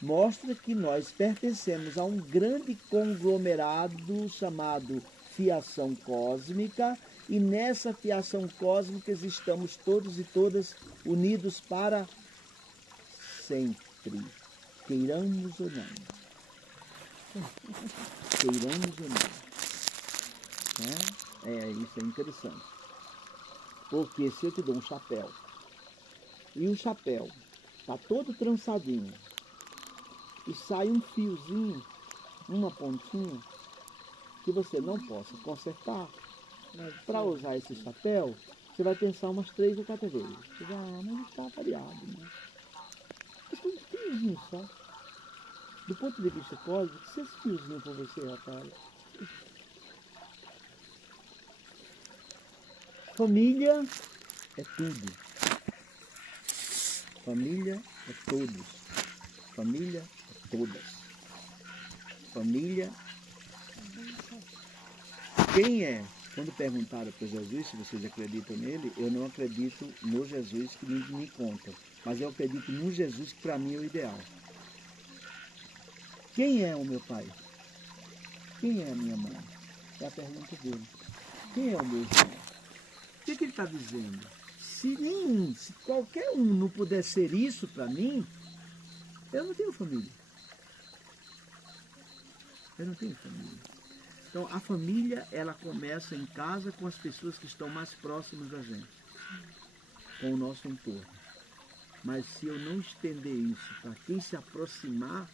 mostra que nós pertencemos a um grande conglomerado chamado fiação cósmica, e nessa fiação cósmica estamos todos e todas unidos para sempre, queiramos ou não. Queiramos ou não. Isso é interessante. Porque se eu te dou um chapéu, e o chapéu está todo trançadinho, e sai um fiozinho, uma pontinha, que você não possa consertar, para usar esse chapéu, você vai pensar umas 3 ou 4 vezes. Você vai, mas está variado, né? Mas tem um fiozinho só. Do ponto de vista cósmico, se esse fiozinho for você, Rafael. Família é tudo. Família é todos. Família é todas. Família. Quem é? Quando perguntaram para Jesus se vocês acreditam nele, eu não acredito no Jesus que me conta. Mas eu acredito no Jesus que para mim é o ideal. Quem é o meu pai? Quem é a minha mãe? É a pergunta dele. Quem é o meu irmão? O que ele está dizendo? Se qualquer um não puder ser isso para mim, eu não tenho família. Eu não tenho família. Então, a família, ela começa em casa com as pessoas que estão mais próximas da gente, com o nosso entorno. Mas se eu não estender isso para quem se aproximar,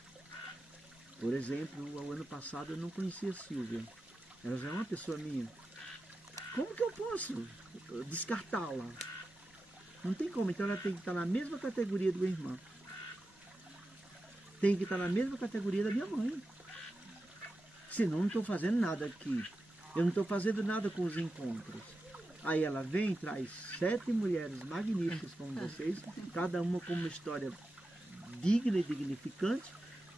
por exemplo, o ano passado eu não conhecia a Silvia. Ela já é uma pessoa minha. Como que eu posso descartá-la? Não tem como. Então ela tem que estar na mesma categoria do meu irmão. Tem que estar na mesma categoria da minha mãe. Senão eu não estou fazendo nada aqui. Eu não estou fazendo nada com os encontros. Aí ela vem, traz 7 mulheres magníficas como vocês, cada uma com uma história digna e dignificante.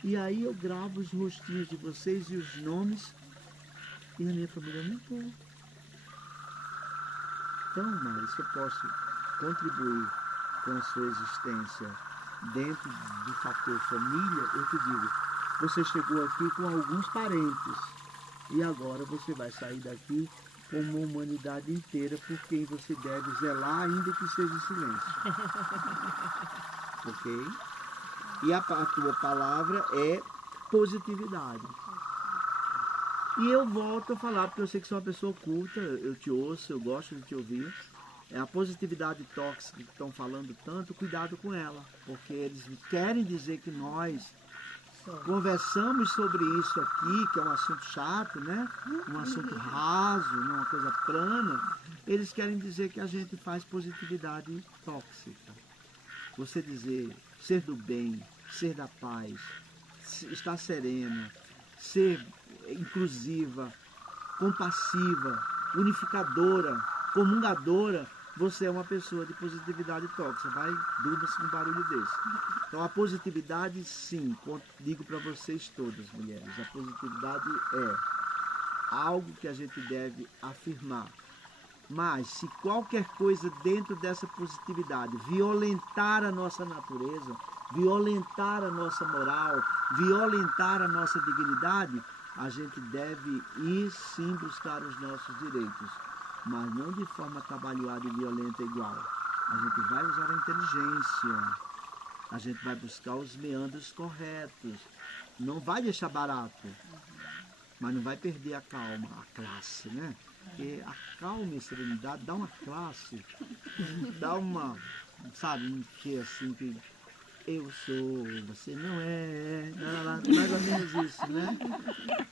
E aí eu gravo os rostinhos de vocês e os nomes. E a minha família aumentou. Então, Mari, se eu posso contribuir com a sua existência dentro do fator família, eu te digo, você chegou aqui com alguns parentes e agora você vai sair daqui com uma humanidade inteira por quem você deve zelar, ainda que seja em silêncio. Ok? E a tua palavra é positividade. E eu volto a falar, porque eu sei que você é uma pessoa oculta, eu te ouço, eu gosto de te ouvir. É a positividade tóxica que estão falando tanto, cuidado com ela, porque eles querem dizer que nós conversamos sobre isso aqui, que é um assunto chato, né? Um assunto raso, não uma coisa plana, eles querem dizer que a gente faz positividade tóxica. Você dizer ser do bem, ser da paz, estar serena, ser inclusiva, compassiva, unificadora, comungadora, você é uma pessoa de positividade tóxica. Vai, durma-se com um barulho desse. Então a positividade, sim, digo para vocês todas, mulheres, a positividade é algo que a gente deve afirmar. Mas se qualquer coisa dentro dessa positividade violentar a nossa natureza, violentar a nossa moral, violentar a nossa dignidade, a gente deve ir sim buscar os nossos direitos, mas não de forma atabalhoada e violenta igual. A gente vai usar a inteligência, a gente vai buscar os meandros corretos, não vai deixar barato, mas não vai perder a calma, a classe, né? Porque a calma e a serenidade dá uma classe, dá uma, sabe, um que assim que eu sou, você não é, mais ou menos isso, né?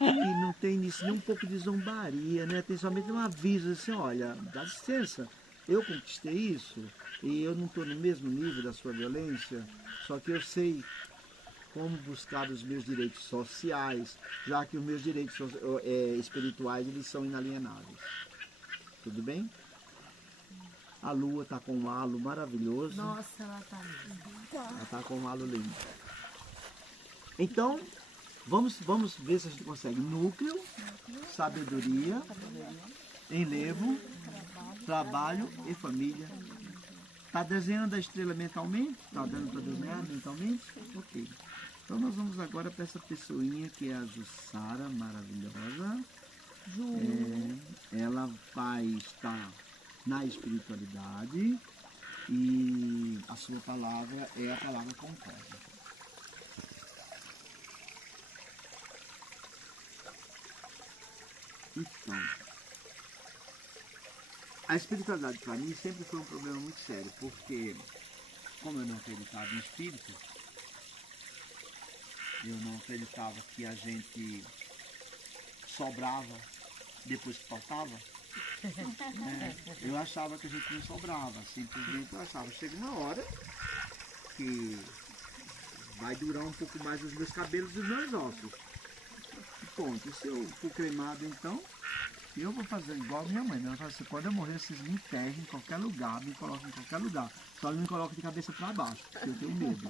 E não tem nisso nem um pouco de zombaria, né? Tem somente um aviso assim, olha, dá licença, eu conquistei isso e eu não estou no mesmo nível da sua violência, só que eu sei como buscar os meus direitos sociais, já que os meus direitos espirituais eles são inalienáveis. Tudo bem? A lua está com um halo maravilhoso. Nossa, ela tá mesmo. Ela está com um halo lindo. Então, vamos ver se a gente consegue núcleo, sabedoria, enlevo, trabalho e família. Está desenhando a estrela mentalmente? Está dando para desenhar mentalmente? Ok. Então nós vamos agora para essa pessoinha que é a Jussara, maravilhosa. Ela vai estar na espiritualidade e a sua palavra é a palavra concórdia. Então, a espiritualidade para mim sempre foi um problema muito sério, porque como eu não acreditava em espírito, eu não acreditava que a gente sobrava depois que faltava. Eu achava que a gente não sobrava, simplesmente eu achava. Chega uma hora que vai durar um pouco mais os meus cabelos e os meus ossos. E ponto. E se eu for cremado então, eu vou fazer igual a minha mãe. Ela fala assim, quando eu morrer, vocês me enterrem em qualquer lugar, me coloquem em qualquer lugar. Só não me coloquem de cabeça para baixo, porque eu tenho medo.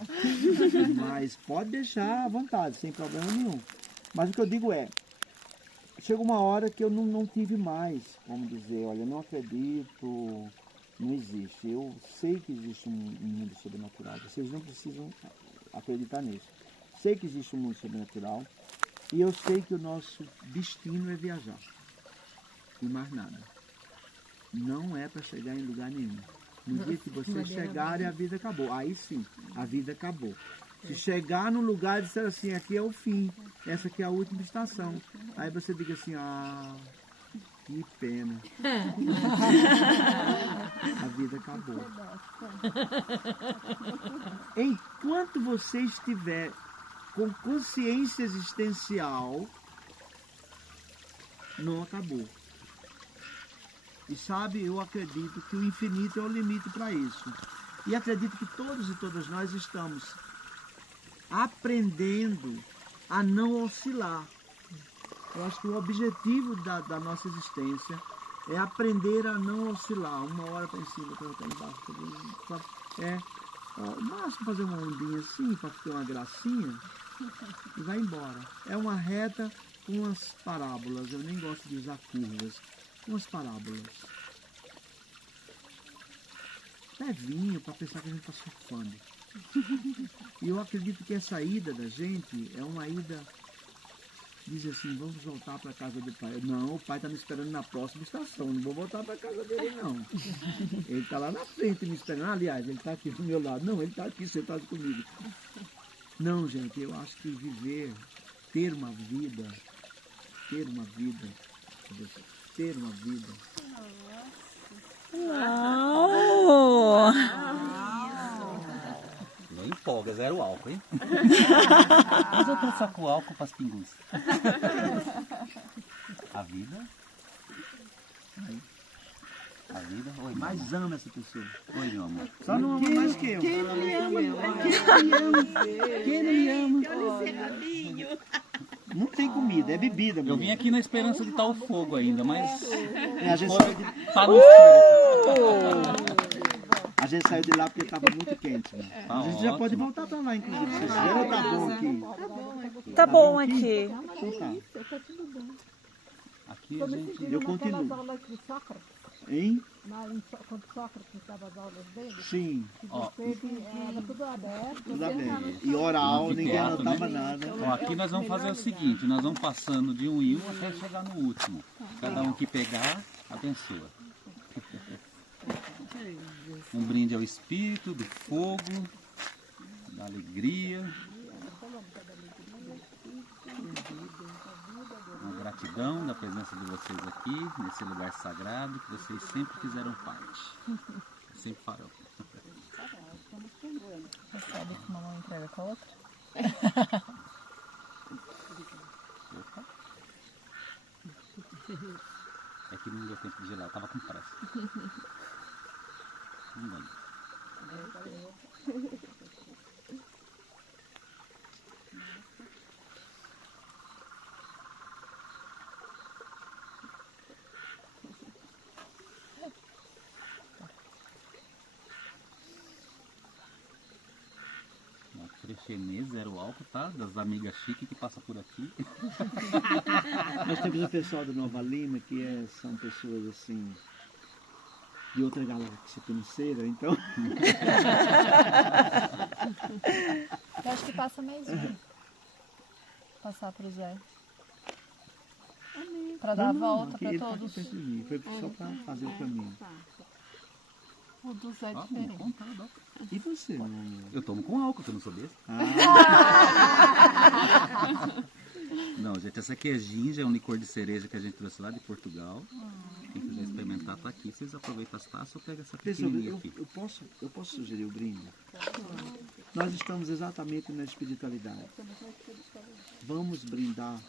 Mas pode deixar à vontade, sem problema nenhum. Mas o que eu digo é, chega uma hora que eu não tive mais como dizer, olha, não acredito, não existe. Eu sei que existe um mundo sobrenatural, vocês não precisam acreditar nisso. Sei que existe um mundo sobrenatural e eu sei que o nosso destino é viajar. E mais nada. Não é para chegar em lugar nenhum. No dia que vocês chegarem, a vida acabou. Aí sim, a vida acabou. Se chegar num lugar e disser assim, aqui é o fim, essa aqui é a última estação. Aí você diga assim, ah, que pena. A vida acabou. Enquanto você estiver com consciência existencial, não acabou. E sabe, eu acredito que o infinito é o limite para isso. E acredito que todos e todas nós estamos aprendendo a não oscilar. Eu acho que o objetivo da nossa existência é aprender a não oscilar. Uma hora para em cima, outra para embaixo. O máximo fazer uma ondinha assim, para ter uma gracinha, e vai embora. É uma reta com umas parábolas. Eu nem gosto de usar curvas. Umas parábolas. Levinho para pensar que a gente está surfando. E eu acredito que essa ida da gente é uma ida, diz assim, vamos voltar para a casa do pai. Não, o pai está me esperando na próxima estação, não vou voltar para a casa dele não. Ele está lá na frente me esperando, aliás, ele está aqui do meu lado. Não, ele está aqui sentado comigo. Não, gente, eu acho que viver, ter uma vida. Uau! folga, 0 álcool, hein? Mas eu tô só com álcool para as pingus. A vida. A vida. Oi, meu amor. Mas ama essa pessoa. Oi, meu amor. Só não ama mais que eu. Quem não me ama? Quem não me ama? Não tem comida, é bebida. Eu mulher. vim aqui na esperança de estar o fogo ainda, mas A gente saiu de, tá no espírito. a gente saiu de lá porque estava muito quente. Né? Tá A gente já ótimo. pode voltar para lá, inclusive. Vocês viram, tá bom aqui. Tá bom aqui. Então tá. Aqui a gente... Eu continuo. Naquelas aulas de Sócrates, Hein? quando Sócrates estava as aulas dele, Sim, Ó, era tudo aberto. tudo bem. E oral, ninguém Anfiteatro, anotava né? nada. Ó, aqui nós vamos fazer o seguinte, nós vamos passando de um em um até chegar no último. Cada um que pegar, abençoa. Um brinde ao espírito, do fogo, da alegria. Uma gratidão da presença de vocês aqui, nesse lugar sagrado, que vocês sempre fizeram parte. Sempre farão. Sabe que uma mão entrega com a outra? Opa. É que não deu tempo de gelar, eu tava com pressa. Não dá. Crechenê, 0 álcool, tá? Das amigas chique que passa por aqui. Nós temos o pessoal do Nova Lima, que são pessoas assim, de outra galáxia financeira, então. Eu acho que passa mais um. Passar pro Zé. Pra dar a volta aqui pra ele tá todos. perto de mim, foi só para fazer o caminho. O do Zé é Ó, diferente. contado, ó. E você, meu amor? Eu tomo com álcool, que eu não sou desse. Não, gente, essa aqui é ginja, é um licor de cereja que a gente trouxe lá de Portugal. Quem quiser experimentar tá aqui. Vocês aproveitam as taças ou pega essa Pessoal, pequenininha aqui. eu posso sugerir o brinde? Nós estamos exatamente na espiritualidade. Vamos brindar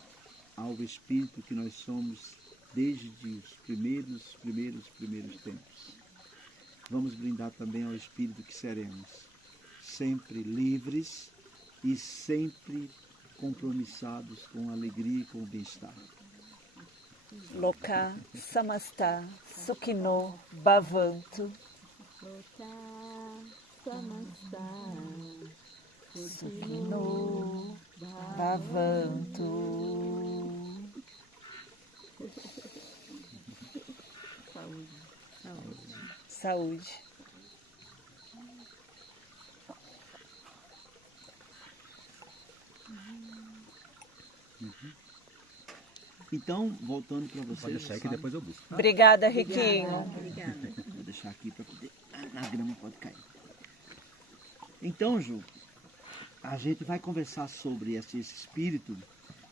ao Espírito que nós somos desde os primeiros tempos. Vamos brindar também ao Espírito que seremos, sempre livres e sempre compromissados com a alegria e com o bem-estar. Loka, Samasta, Sukhino, Bhavantu. Sukhino, Bhavantu. Saúde. Então, voltando para vocês. Pode deixar aí que sabe? depois eu busco. Obrigada, Riquinho. Vou deixar aqui para poder. A grama pode cair. Então, Ju, a gente vai conversar sobre esse espírito,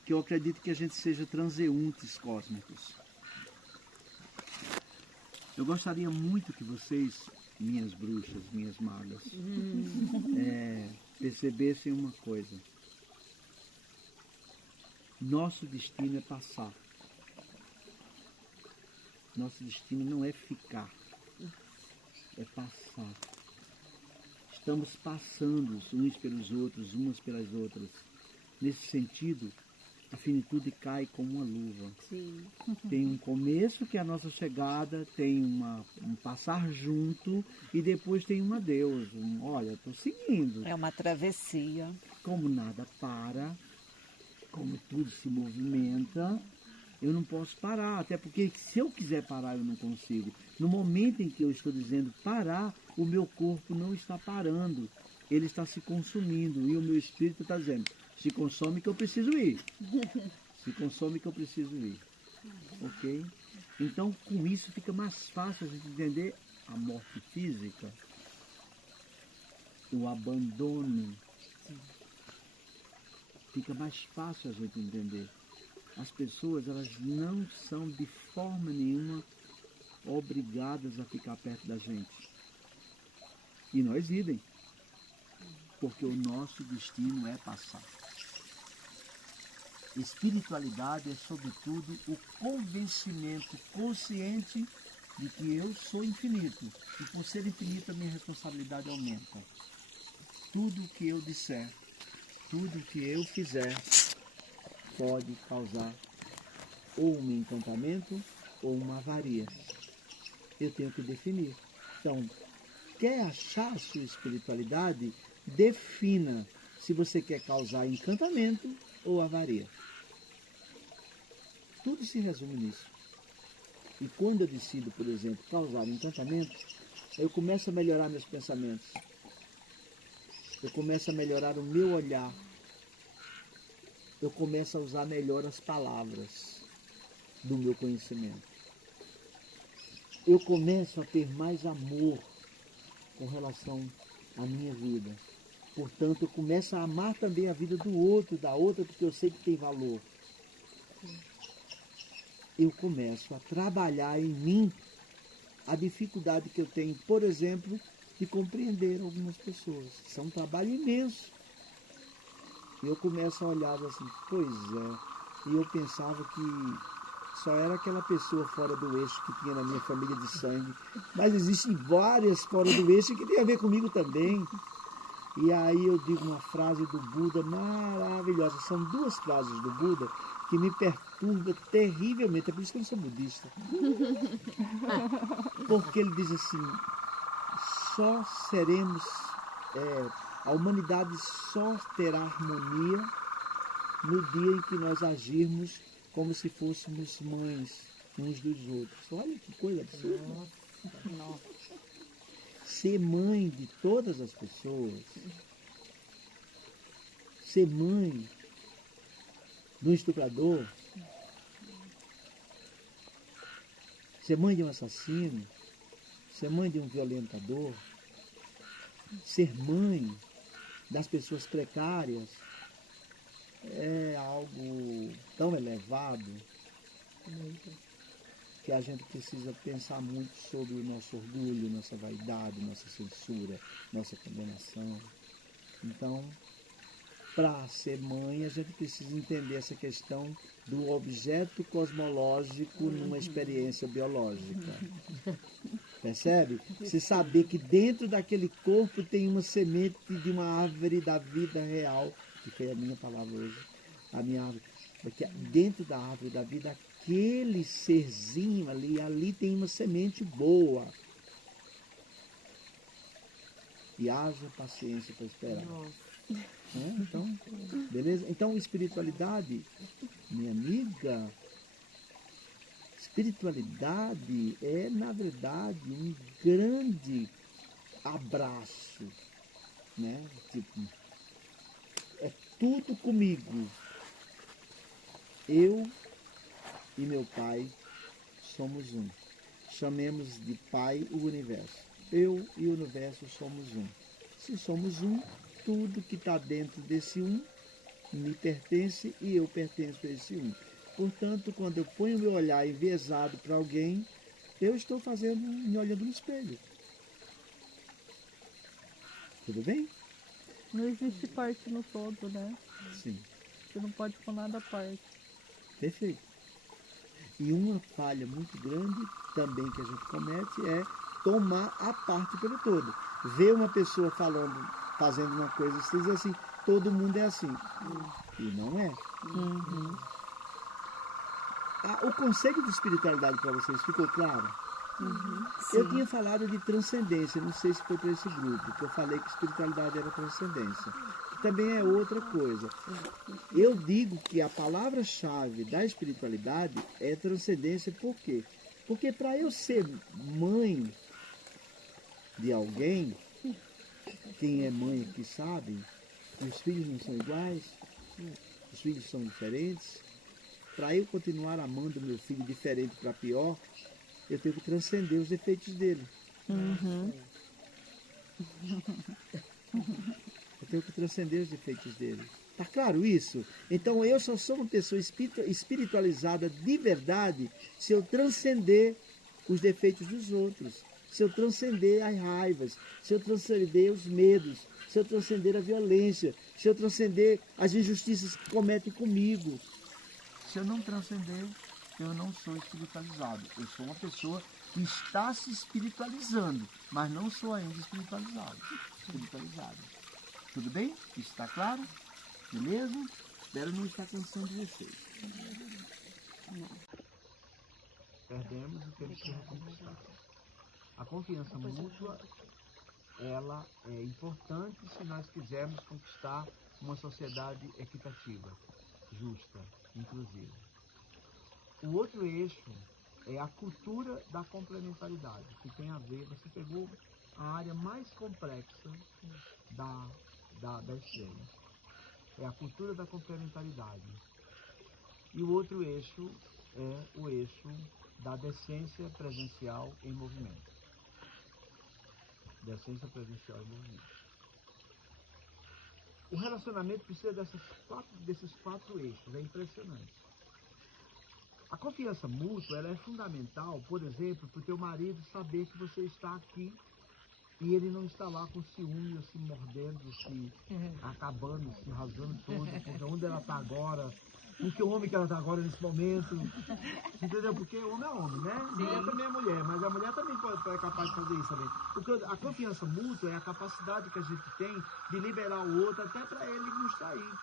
que eu acredito que a gente seja transeuntes cósmicos. Eu gostaria muito que vocês, minhas bruxas, minhas magas, percebessem uma coisa. Nosso destino é passar. Nosso destino não é ficar, é passar. Estamos passando uns pelos outros, umas pelas outras. Nesse sentido, a finitude cai como uma luva. Sim. Tem um começo, que é a nossa chegada, tem um passar junto e depois tem um adeus. Olha, estou seguindo. É uma travessia. Como nada para, como tudo se movimenta, eu não posso parar. Até porque se eu quiser parar, eu não consigo. No momento em que eu estou dizendo parar, o meu corpo não está parando. Ele está se consumindo e o meu espírito está dizendo: se consome que eu preciso ir. Se consome que eu preciso ir. Ok? Então, com isso fica mais fácil a gente entender a morte física, o abandono. Fica mais fácil a gente entender. As pessoas, elas não são de forma nenhuma obrigadas a ficar perto da gente. E nós idem. porque o nosso destino é passar. Espiritualidade é, sobretudo, o convencimento consciente de que eu sou infinito. E por ser infinito, a minha responsabilidade aumenta. Tudo o que eu disser, tudo o que eu fizer, pode causar ou um encantamento ou uma avaria. Eu tenho que definir. Então, quer achar a sua espiritualidade? Defina se você quer causar encantamento ou avaria. Tudo se resume nisso. E quando eu decido, por exemplo, causar encantamento, eu começo a melhorar meus pensamentos. Eu começo a melhorar o meu olhar. Eu começo a usar melhor as palavras do meu conhecimento. Eu começo a ter mais amor com relação à minha vida. Portanto, eu começo a amar também a vida do outro, da outra, porque eu sei que tem valor. Eu começo a trabalhar em mim a dificuldade que eu tenho, por exemplo, de compreender algumas pessoas. Isso é um trabalho imenso. E eu começo a olhar assim, pois é. E eu pensava que só era aquela pessoa fora do eixo que tinha na minha família de sangue. Mas existem várias fora do eixo que tem a ver comigo também. E aí eu digo uma frase do Buda maravilhosa. São duas frases do Buda que me perturbam terrivelmente. É por isso que eu não sou budista. Porque ele diz assim, só seremos, a humanidade só terá harmonia no dia em que nós agirmos como se fôssemos mães uns dos outros. Olha que coisa absurda. Ser mãe de todas as pessoas, ser mãe de um estuprador, ser mãe de um assassino, ser mãe de um violentador, ser mãe das pessoas precárias, é algo tão elevado que a gente precisa pensar muito sobre o nosso orgulho, nossa vaidade, nossa censura, nossa condenação. Então, para ser mãe, a gente precisa entender essa questão do objeto cosmológico numa experiência biológica. Percebe? Você saber que dentro daquele corpo tem uma semente de uma árvore da vida real, que foi a minha palavra hoje, a minha árvore, porque dentro da árvore da vida, aquele serzinho ali tem uma semente boa. E haja paciência para esperar. Então, beleza? Então, espiritualidade, minha amiga, espiritualidade é, na verdade, um grande abraço, né? Tipo, é tudo comigo. Eu e meu Pai somos um. Chamemos de Pai o universo. Eu e o universo somos um. Se somos um, tudo que está dentro desse um me pertence e eu pertenço a esse um. Portanto, quando eu ponho meu olhar enviesado para alguém, eu estou me olhando no espelho. Tudo bem? Não existe parte no todo, né? Sim. Você não pode pôr nada à parte. Perfeito. E uma falha muito grande também que a gente comete é tomar a parte pelo todo. Ver uma pessoa fazendo uma coisa, você diz assim, todo mundo é assim. E não é. O conceito de espiritualidade para vocês ficou claro? Eu tinha falado de transcendência, não sei se foi para esse grupo, que eu falei que espiritualidade era transcendência. Que também é outra coisa. Eu digo que a palavra-chave da espiritualidade é transcendência, por quê? Porque para eu ser mãe de alguém, quem é mãe aqui sabe, os filhos não são iguais, os filhos são diferentes. Para eu continuar amando meu filho diferente para pior, eu tenho que transcender os defeitos dele. Eu tenho que transcender os defeitos dele. Tá claro isso? Então eu só sou uma pessoa espiritualizada de verdade se eu transcender os defeitos dos outros, se eu transcender as raivas, se eu transcender os medos, se eu transcender a violência, se eu transcender as injustiças que cometem comigo. Se eu não transcender, eu não sou espiritualizado. Eu sou uma pessoa que está se espiritualizando, mas não sou ainda espiritualizado. Tudo bem? Isso está claro? Beleza? Espero não estar cansando vocês. Perdemos o tempo que reconquistar. A confiança mútua, ela é importante se nós quisermos conquistar uma sociedade equitativa, justa, inclusiva. O outro eixo é a cultura da complementaridade, que tem a ver, você pegou a área mais complexa da estrela. É a cultura da complementaridade. E o outro eixo é o eixo da decência presencial em movimento. Decência presencial em movimento. O relacionamento precisa desses quatro eixos, é impressionante. A confiança mútua, ela é fundamental, por exemplo, para o teu marido saber que você está aqui e ele não está lá com ciúme, se mordendo, se acabando, se rasgando todo, porque onde ela está agora, com que homem que ela está agora nesse momento, entendeu? Porque homem é homem, né? Mulher também é mulher, mas a mulher também é capaz de fazer isso também. Porque a confiança mútua é a capacidade que a gente tem de liberar o outro até para ele nos trair.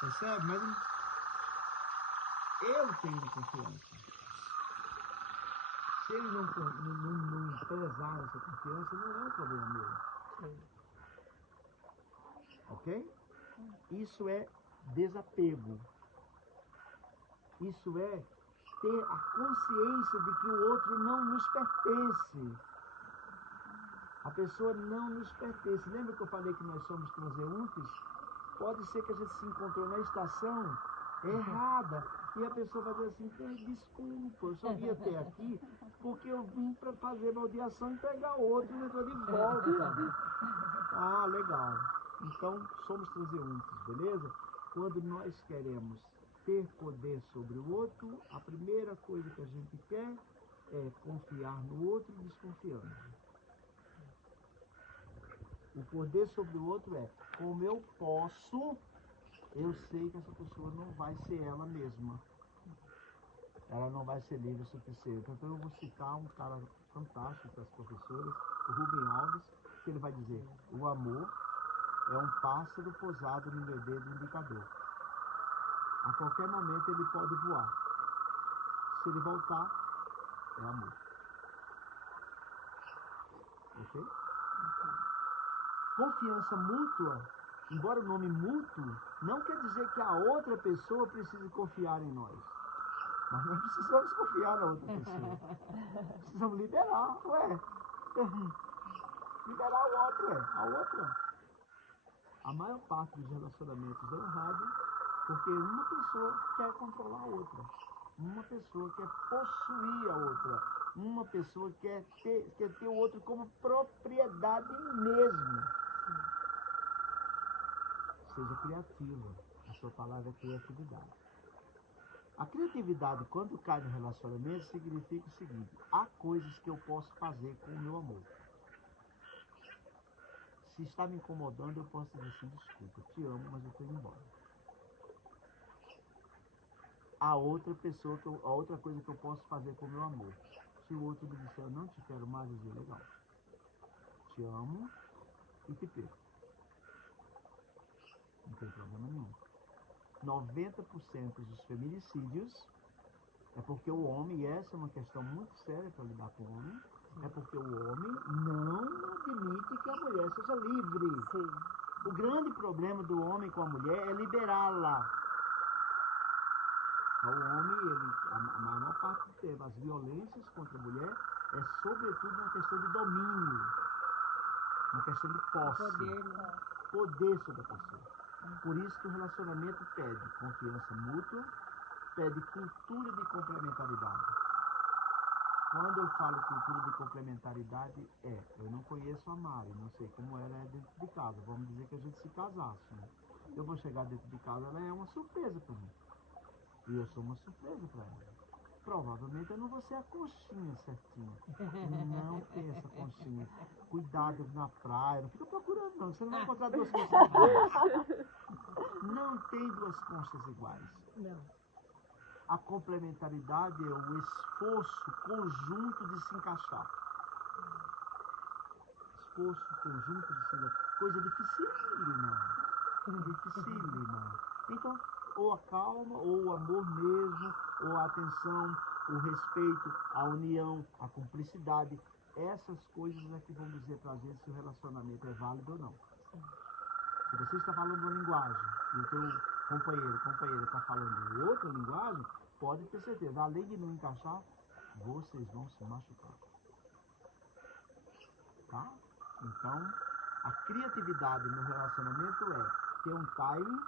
Percebe? Mas eu tenho confiança. Se ele não prezar essa confiança, não é um problema meu. Ok? Isso é desapego. Isso é ter a consciência de que o outro não nos pertence. A pessoa não nos pertence. Lembra que eu falei que nós somos transeuntes? Pode ser que a gente se encontrou na estação errada e a pessoa vai dizer assim, desculpa, eu só vim até aqui porque eu vim para fazer baldeação e pegar outro e entrou de volta. Ah, legal. Então somos transeuntes, beleza? Quando nós queremos ter poder sobre o outro, a primeira coisa que a gente quer é confiar no outro desconfiando. O poder sobre o outro é, como eu posso, eu sei que essa pessoa não vai ser ela mesma. Ela não vai ser livre o suficiente. Então eu vou citar um cara fantástico para as professoras, o Rubem Alves, que ele vai dizer, o amor é um pássaro pousado no meu dedo indicador. A qualquer momento ele pode voar. Se ele voltar, é amor. Ok? Confiança mútua, embora o nome mútuo, não quer dizer que a outra pessoa precise confiar em nós. Mas nós precisamos confiar na outra pessoa. Precisamos liberar, ué. Liberar o outro, ué. A outra. A maior parte dos relacionamentos é errado porque uma pessoa quer controlar a outra. Uma pessoa quer possuir a outra. Uma pessoa quer ter o outro como propriedade mesmo. Seja criativa. A sua palavra é criatividade. A criatividade, quando cai no relacionamento, significa o seguinte: há coisas que eu posso fazer com o meu amor. Se está me incomodando, eu posso dizer assim, desculpa, te amo, mas eu estou indo embora. A outra coisa que eu posso fazer com o meu amor. Se o outro me disser, eu não te quero mais, eu dizer, legal. Te amo e te perco. Não tem problema nenhum. 90% dos feminicídios é porque o homem, e essa é uma questão muito séria para lidar com o homem, é porque o homem não admite que a mulher seja livre. Sim. O grande problema do homem com a mulher é liberá-la. O homem, a maior parte do tempo, as violências contra a mulher é sobretudo uma questão de domínio, uma questão de posse, poder sobre a pessoa. Por isso que o relacionamento pede confiança mútua, pede cultura de complementaridade. Quando eu falo cultura de complementaridade, eu não conheço a Mari, não sei como ela é dentro de casa. Vamos dizer que a gente se casasse, né? Eu vou chegar dentro de casa, ela é uma surpresa para mim. E eu sou uma surpresa para ela. provavelmente eu não vou ser a conchinha certinha. Não tem essa conchinha. Cuidado na praia, não fica procurando não, você não vai encontrar duas conchas iguais. Não tem duas conchas iguais. Não. A complementaridade é o esforço conjunto de se encaixar. Esforço conjunto de se encaixar. Coisa dificílima. Dificílima. Então, ou a calma, ou o amor mesmo, ou a atenção, o respeito, a união, a cumplicidade. Essas coisas é que vão dizer pra gente se o relacionamento é válido ou não. Se você está falando uma linguagem e o teu companheira está falando outra linguagem, pode ter certeza, além de não encaixar, vocês vão se machucar. Tá? Então, a criatividade no relacionamento é ter um timing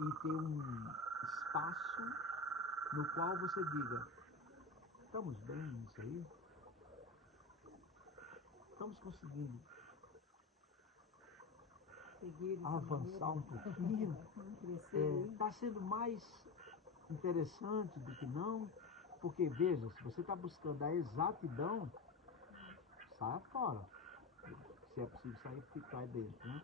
e ter um espaço no qual você diga, estamos bem nisso aí? Estamos conseguindo Seguir essa avançar um pouquinho? maneira, crescer. Está sendo mais interessante do que não? Porque, veja, se você está buscando a exatidão, saia fora. Se é possível sair, ficar dentro, né?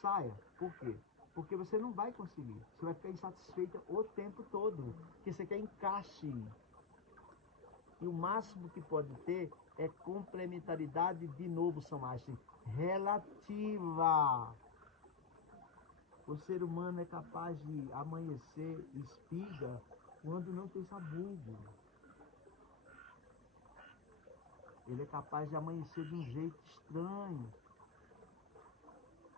Saia. Por quê? Porque você não vai conseguir. Você vai ficar insatisfeita o tempo todo. Porque você quer encaixe. E o máximo que pode ter é complementaridade, de novo, São Einstein, relativa. O ser humano é capaz de amanhecer espiga quando não tem sabugo. Ele é capaz de amanhecer de um jeito estranho.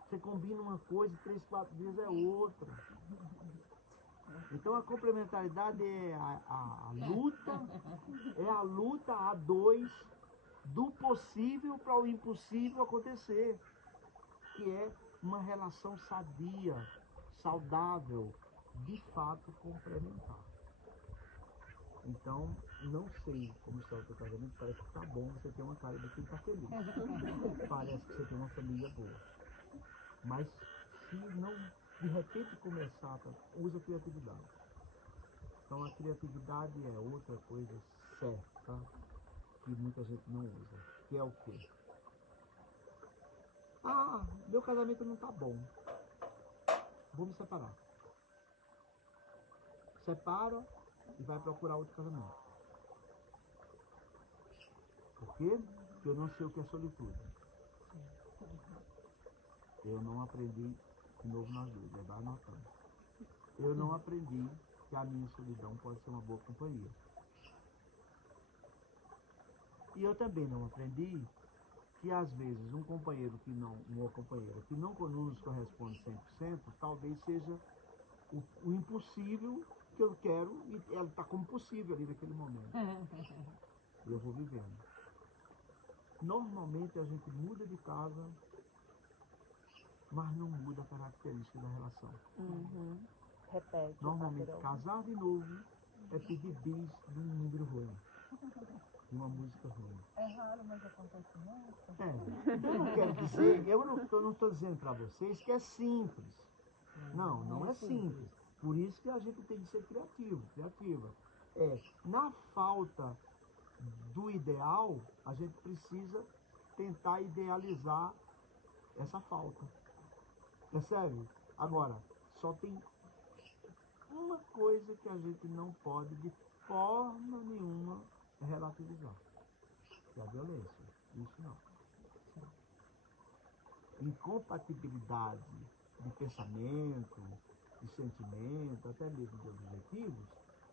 Você combina uma coisa, 3, 4 dias é outra. Então a complementaridade é a luta a dois do possível para o impossível acontecer. Que é uma relação sadia, saudável, de fato complementar. Então, não sei como está o teu casamento, parece que está bom, você tem uma cara de quem está feliz. Parece que você tem uma família boa. Mas se não, de repente começar, usa a criatividade. Então a criatividade é outra coisa certa que muita gente não usa. Que é o quê? Ah, meu casamento não está bom. Vou me separar. Separa e vai procurar outro casamento. Por quê? Porque eu não sei o que é solitude. Eu não aprendi, de novo nós dois, vai anotando. Eu não aprendi que a minha solidão pode ser uma boa companhia. E eu também não aprendi que às vezes um companheiro que não, uma companheira que não nos corresponde 100%, talvez seja o impossível que eu quero e ela está como possível ali naquele momento. Eu vou vivendo. Normalmente a gente muda de casa, mas não muda a característica da relação. Repete. Normalmente padrão. casar de novo é pedir bis de um número ruim, de uma música ruim. É raro, mas acontece muito. Eu não quero dizer, eu não estou dizendo para vocês que é simples. Não, não é simples. Por isso que a gente tem que ser criativo, criativa. Na falta do ideal, a gente precisa tentar idealizar essa falta. Percebe? Agora, só tem uma coisa que a gente não pode de forma nenhuma relativizar, que é a violência. Isso não. Incompatibilidade de pensamento, de sentimento, até mesmo de objetivos,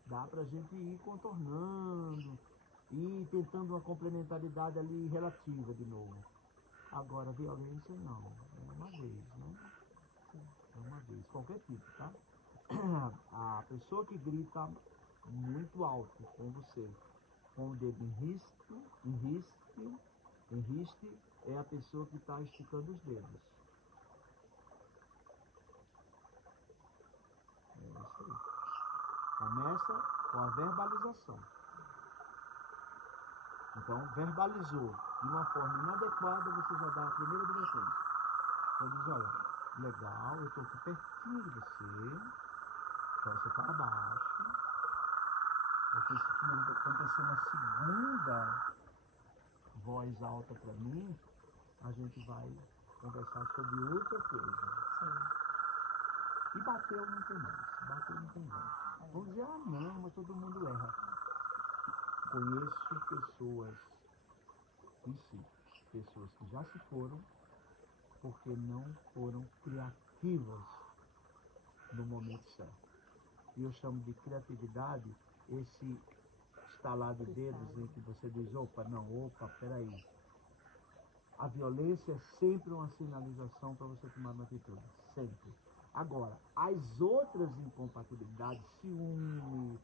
dá para a gente ir contornando e tentando uma complementaridade ali relativa de novo. Agora, violência não. É uma vez, né? É uma vez. Qualquer tipo, tá? A pessoa que grita muito alto com você, com o dedo em riste, é a pessoa que está esticando os dedos. É isso aí. Começa com a verbalização. Então, verbalizou de uma forma inadequada, você já dá a primeira advertência. Então diz, olha, legal, eu estou aqui pertinho de você, então você está abaixo, Porque se acontecer uma segunda voz alta para mim, a gente vai conversar sobre outra coisa. E bateu não tem mais, bateu não tem mais. Vamos dizer, ah não, mas todo mundo erra. Conheço pessoas, pessoas que já se foram porque não foram criativas no momento certo. E eu chamo de criatividade esse estalar de dedos em que você diz, opa, peraí. A violência é sempre uma sinalização para você tomar uma atitude, sempre. Agora, as outras incompatibilidades, ciúme,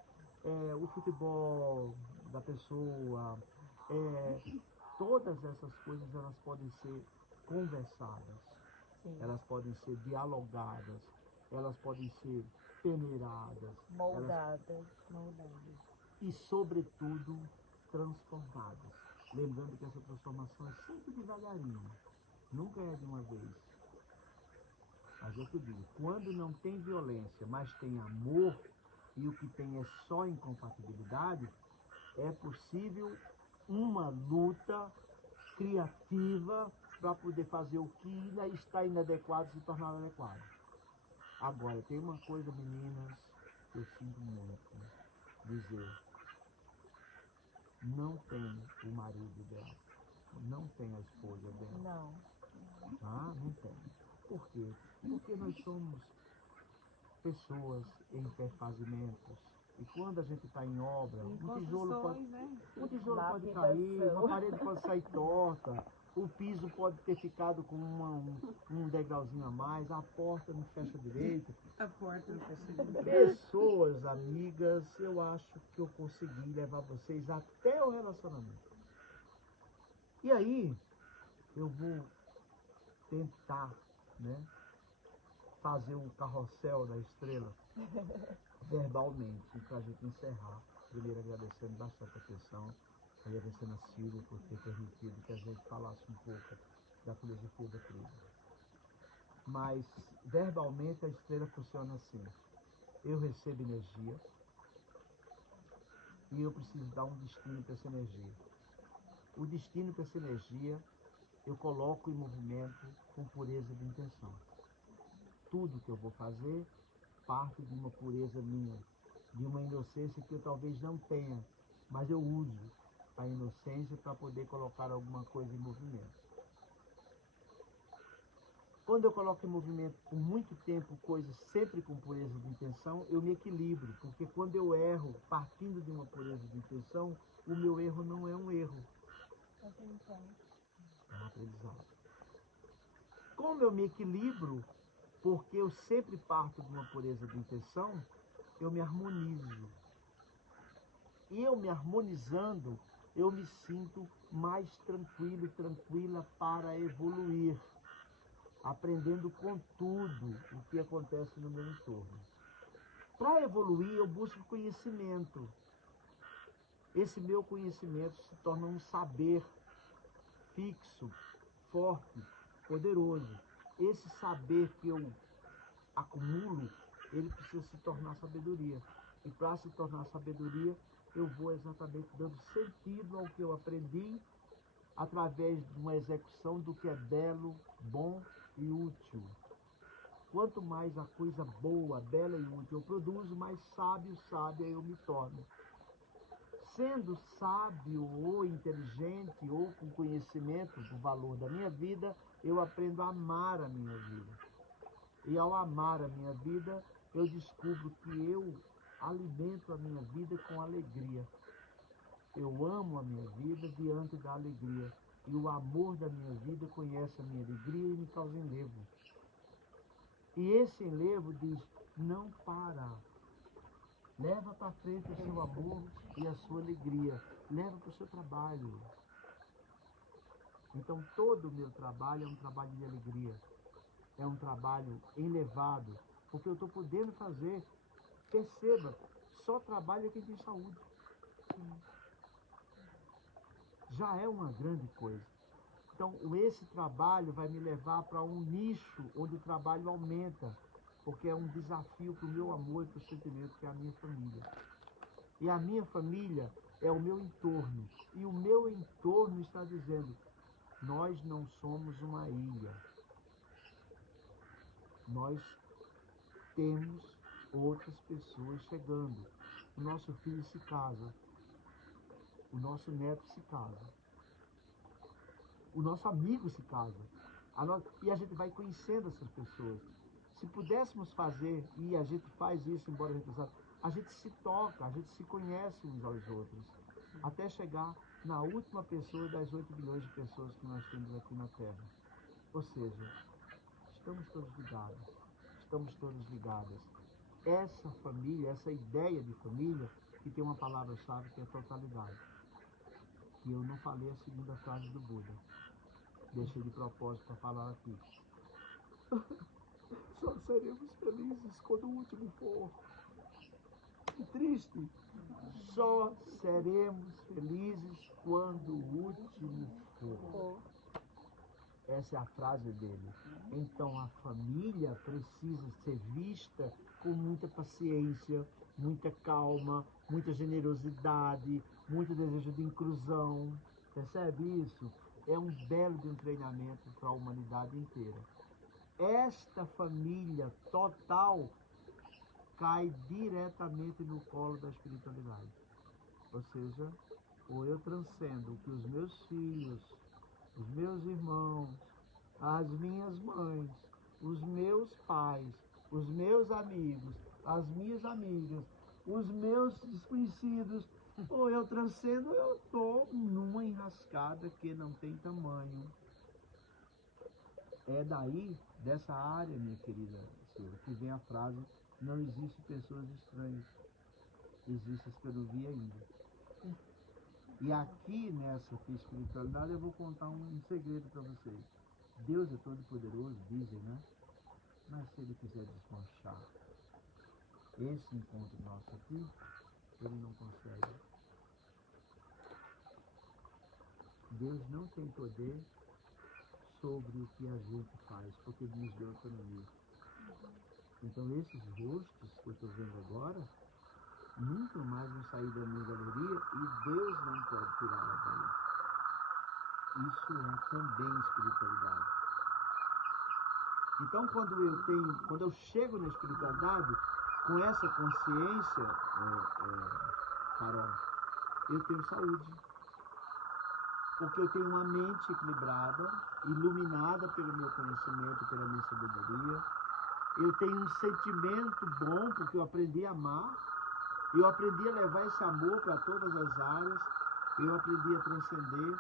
o futebol da pessoa, todas essas coisas elas podem ser conversadas, elas podem ser dialogadas, elas podem ser peneiradas, Moldadas. e, sobretudo, transformadas. Lembrando que essa transformação é sempre devagarinho, nunca é de uma vez. Mas eu te digo, quando não tem violência, mas tem amor, e o que tem é só incompatibilidade, é possível uma luta criativa para poder fazer o que ainda está inadequado se tornar adequado. Agora, tem uma coisa, meninas, que eu sinto muito dizer. Não tem o marido dela, não tem a esposa dela. Não. Não tem. Por quê? Porque nós somos pessoas em perfazimentos. E quando a gente está em obra, um tijolo pode cair, uma parede pode sair torta, o piso pode ter ficado com um degrauzinho a mais, a porta não fecha direito. A porta não fecha direito. Pessoas, amigas, eu acho que eu consegui levar vocês até o relacionamento. E aí, eu vou tentar, fazer um carrossel da estrela verbalmente, para a gente encerrar. Primeiro agradecendo bastante a atenção, agradecendo a Silvia por ter permitido que a gente falasse um pouco da filosofia da tribo. Mas, verbalmente, a estrela funciona assim. Eu recebo energia e eu preciso dar um destino para essa energia. O destino para essa energia eu coloco em movimento com pureza de intenção. Tudo que eu vou fazer parte de uma pureza minha, de uma inocência que eu talvez não tenha, mas eu uso a inocência para poder colocar alguma coisa em movimento. Quando eu coloco em movimento por muito tempo coisas sempre com pureza de intenção, eu me equilibro, porque quando eu erro partindo de uma pureza de intenção, o meu erro não é um erro, é um aprendizado. Como eu me equilibro, porque eu sempre parto de uma pureza de intenção, eu me harmonizo. E eu me harmonizando, eu me sinto mais tranquilo, tranquila para evoluir, aprendendo com tudo o que acontece no meu entorno. Para evoluir, eu busco conhecimento. Esse meu conhecimento se torna um saber fixo, forte, poderoso. Esse saber que eu acumulo, ele precisa se tornar sabedoria. E para se tornar sabedoria, eu vou exatamente dando sentido ao que eu aprendi através de uma execução do que é belo, bom e útil. Quanto mais a coisa boa, bela e útil eu produzo, mais sábio, sábia eu me torno. Sendo sábio ou inteligente ou com conhecimento do valor da minha vida, eu aprendo a amar a minha vida. E ao amar a minha vida, eu descubro que eu alimento a minha vida com alegria. Eu amo a minha vida diante da alegria. E o amor da minha vida conhece a minha alegria e me causa enlevo. E esse enlevo diz, não para. Leva para frente o seu amor e a sua alegria. Leva para o seu trabalho. Então todo o meu trabalho é um trabalho de alegria. É um trabalho elevado. Porque eu estou podendo fazer, perceba, só trabalha quem tem saúde. Já é uma grande coisa. Então, esse trabalho vai me levar para um nicho onde o trabalho aumenta, porque é um desafio para o meu amor e para o sentimento que é a minha família. E a minha família é o meu entorno. E o meu entorno está dizendo, nós não somos uma ilha. Nós temos outras pessoas chegando. O nosso filho se casa. O nosso neto se casa. O nosso amigo se casa. E a gente vai conhecendo essas pessoas. Se pudéssemos fazer, e a gente faz isso, embora a gente não saiba, a gente se toca, a gente se conhece uns aos outros, até chegar na última pessoa das 8 bilhões de pessoas que nós temos aqui na Terra. Ou seja, estamos todos ligados, estamos todas ligadas. Essa família, essa ideia de família, que tem uma palavra-chave que é totalidade. Que eu não falei a segunda frase do Buda. Deixei de propósito para falar aqui. Só seremos felizes quando o último for. Que triste. Só seremos felizes quando o último for. Essa é a frase dele. Então a família precisa ser vista com muita paciência, muita calma, muita generosidade, muito desejo de inclusão. Percebe isso? É um belo de um treinamento para a humanidade inteira. Esta família total cai diretamente no colo da espiritualidade. Ou seja, ou eu transcendo o que os meus filhos, os meus irmãos, as minhas mães, os meus pais, os meus amigos, as minhas amigas, os meus desconhecidos, ou eu transcendo, eu estou numa enrascada que não tem tamanho. É daí, dessa área, minha querida Silvia, que vem a frase, não existe pessoas estranhas, existe as que eu não vi ainda. E aqui nessa espiritualidade eu vou contar um segredo para vocês. Deus é todo poderoso, dizem, né? Mas se Ele quiser desmanchar esse encontro nosso aqui, Ele não consegue. Deus não tem poder sobre o que a gente faz, porque Ele nos deu autonomia. Então esses rostos que eu estou vendo agora, nunca mais vão sair da minha galeria e Deus não pode tirá-la daí. Isso é também espiritualidade. Então quando eu chego na espiritualidade, com essa consciência, Carol, eu tenho saúde. Porque eu tenho uma mente equilibrada, iluminada pelo meu conhecimento, pela minha sabedoria. Eu tenho um sentimento bom, porque eu aprendi a amar. Eu aprendi a levar esse amor para todas as áreas. Eu aprendi a transcender.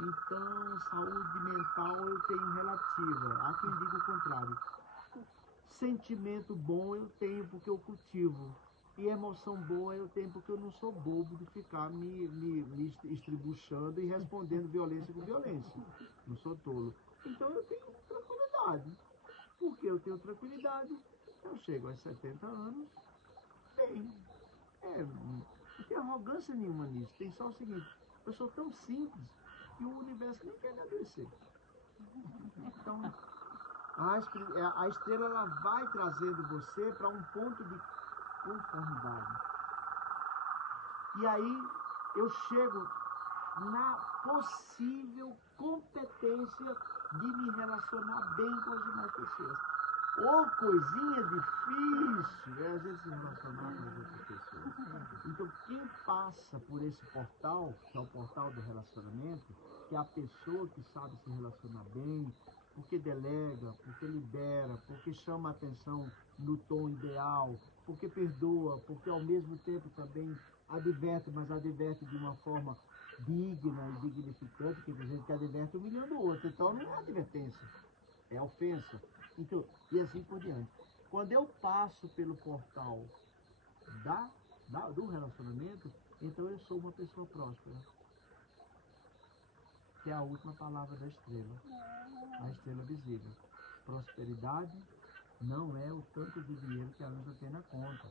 Então, saúde mental eu tenho relativa. Há quem diga o contrário. Sentimento bom eu tenho porque eu cultivo. E emoção boa eu tenho porque eu não sou bobo de ficar me estribuchando e respondendo violência com violência. Não sou tolo. Então eu tenho tranquilidade. Porque eu tenho tranquilidade, eu chego aos 70 anos, bem. Não tem arrogância nenhuma nisso. Tem só o seguinte, eu sou tão simples que o universo nem quer me adoecer. Então, a estrela ela vai trazendo você para um ponto de conformidade. E aí eu chego na possível competência de me relacionar bem com as demais pessoas. Ou coisinha difícil, às vezes se relacionar com as outras pessoas. Então quem passa por esse portal, que é o portal do relacionamento, que é a pessoa que sabe se relacionar bem, porque delega, porque libera, porque chama a atenção no tom ideal, porque perdoa, porque ao mesmo tempo também adverte, mas adverte de uma forma digna e dignificante, que tem gente que adverte humilhando o outro. Então não é advertência, é ofensa. Então, e assim por diante. Quando eu passo pelo portal do relacionamento, então eu sou uma pessoa próspera. Que é a última palavra da estrela. A estrela visível. Prosperidade não é o tanto de dinheiro que a Anja tem na conta.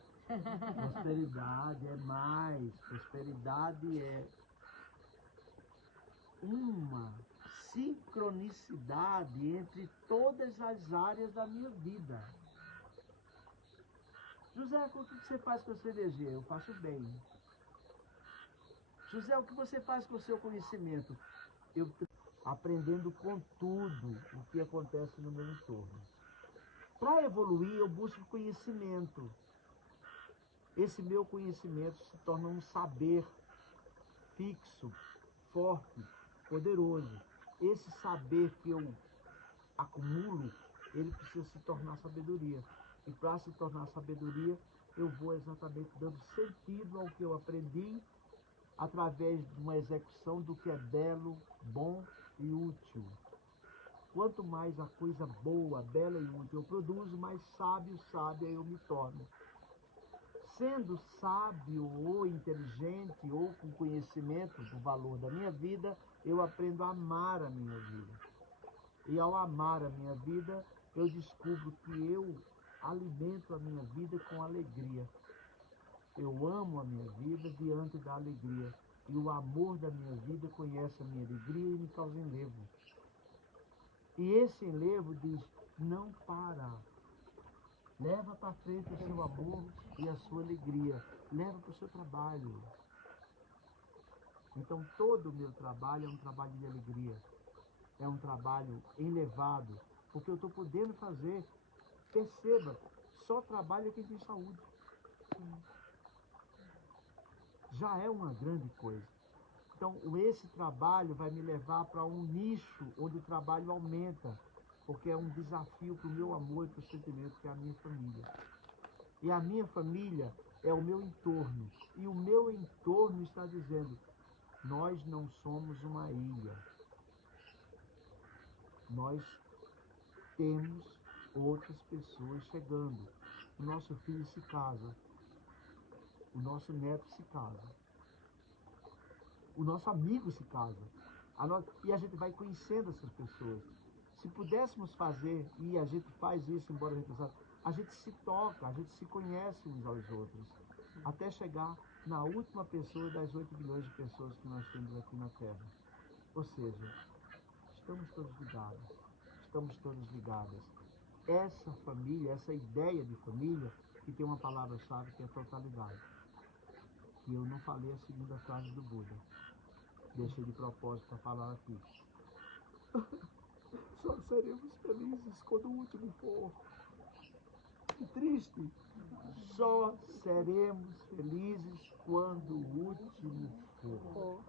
Prosperidade é mais. Prosperidade é uma sincronicidade entre todas as áreas da minha vida. José, o que você faz com a sua energia? Eu faço bem. José, o que você faz com o seu conhecimento? Eu aprendendo com tudo o que acontece no meu entorno. Para evoluir, eu busco conhecimento. Esse meu conhecimento se torna um saber fixo, forte, poderoso. Esse saber que eu acumulo, ele precisa se tornar sabedoria. E para se tornar sabedoria, eu vou exatamente dando sentido ao que eu aprendi através de uma execução do que é belo, bom e útil. Quanto mais a coisa boa, bela e útil eu produzo, mais sábia eu me torno. Sendo sábio ou inteligente ou com conhecimento do valor da minha vida, eu aprendo a amar a minha vida. E ao amar a minha vida, eu descubro que eu alimento a minha vida com alegria. Eu amo a minha vida diante da alegria. E o amor da minha vida conhece a minha alegria e me causa enlevo. E esse enlevo diz, não para. Leva para frente o seu amor e a sua alegria. Leva para o seu trabalho. Então todo o meu trabalho é um trabalho de alegria. É um trabalho elevado. Porque eu estou podendo fazer. Perceba, só trabalha quem tem saúde. Já é uma grande coisa. Então esse trabalho vai me levar para um nicho onde o trabalho aumenta. Porque é um desafio para o meu amor e para o sentimento que é a minha família. E a minha família é o meu entorno. E o meu entorno está dizendo, nós não somos uma ilha. Nós temos outras pessoas chegando. O nosso filho se casa. O nosso neto se casa. O nosso amigo se casa. E a gente vai conhecendo essas pessoas. Se pudéssemos fazer, e a gente faz isso, embora a gente não saiba, a gente se toca, a gente se conhece uns aos outros, até chegar na última pessoa das 8 bilhões de pessoas que nós temos aqui na Terra. Ou seja, estamos todos ligados, estamos todas ligadas. Essa família, essa ideia de família, que tem uma palavra-chave que é totalidade. E eu não falei a segunda frase do Buda. Deixei de propósito para falar aqui. Só seremos felizes quando o último for. Que triste. Só seremos felizes quando o último for.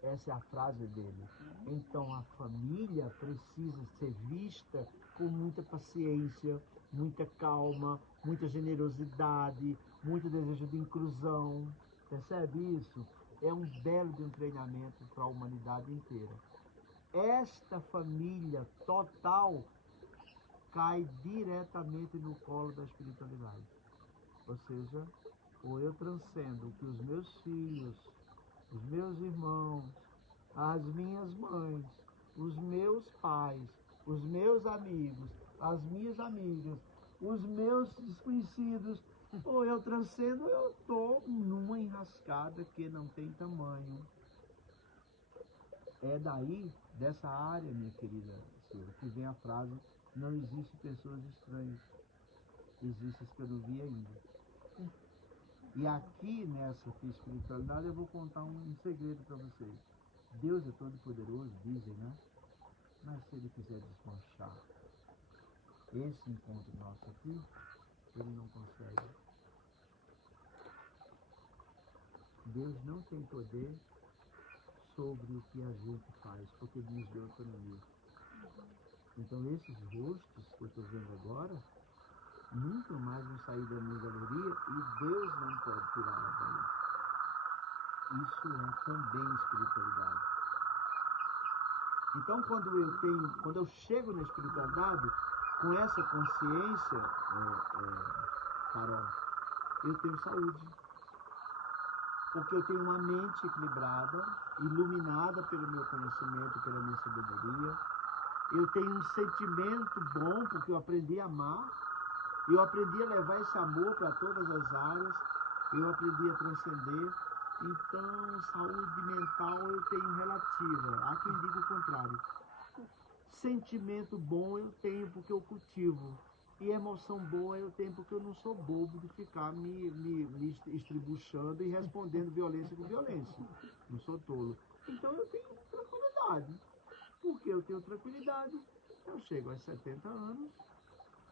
Essa é a frase dele. Então a família precisa ser vista com muita paciência, muita calma, muita generosidade, muito desejo de inclusão. Percebe isso? É um belo de um treinamento para a humanidade inteira. Esta família total cai diretamente no colo da espiritualidade. Ou seja, ou eu transcendo o que os meus filhos, os meus irmãos, as minhas mães, os meus pais, os meus amigos, as minhas amigas, os meus desconhecidos, ou eu transcendo, ou eu estou numa enrascada que não tem tamanho. É daí, dessa área, minha querida Silvia, que vem a frase, não existe pessoas estranhas, existe as que eu não vi ainda. E aqui nessa espiritualidade eu vou contar um segredo para vocês. Deus é todo poderoso, dizem, né? Mas se Ele quiser desmanchar esse encontro nosso aqui, Ele não consegue. Deus não tem poder sobre o que a gente faz, porque diz de autonomia. Então esses rostos que eu estou vendo agora, nunca mais vão sair da minha galeria e Deus não pode tirá-la daí. Isso é também espiritualidade. Então quando eu chego na espiritualidade, com essa consciência, Carol, eu tenho saúde. Porque eu tenho uma mente equilibrada, iluminada pelo meu conhecimento, pela minha sabedoria. Eu tenho um sentimento bom, porque eu aprendi a amar. Eu aprendi a levar esse amor para todas as áreas. Eu aprendi a transcender. Então, saúde mental eu tenho relativa. Há quem diga o contrário. Sentimento bom eu tenho porque eu cultivo. E emoção boa eu tenho porque eu não sou bobo de ficar me estribuchando e respondendo violência com violência. Não sou tolo. Então eu tenho tranquilidade. Porque eu tenho tranquilidade, eu chego aos 70 anos,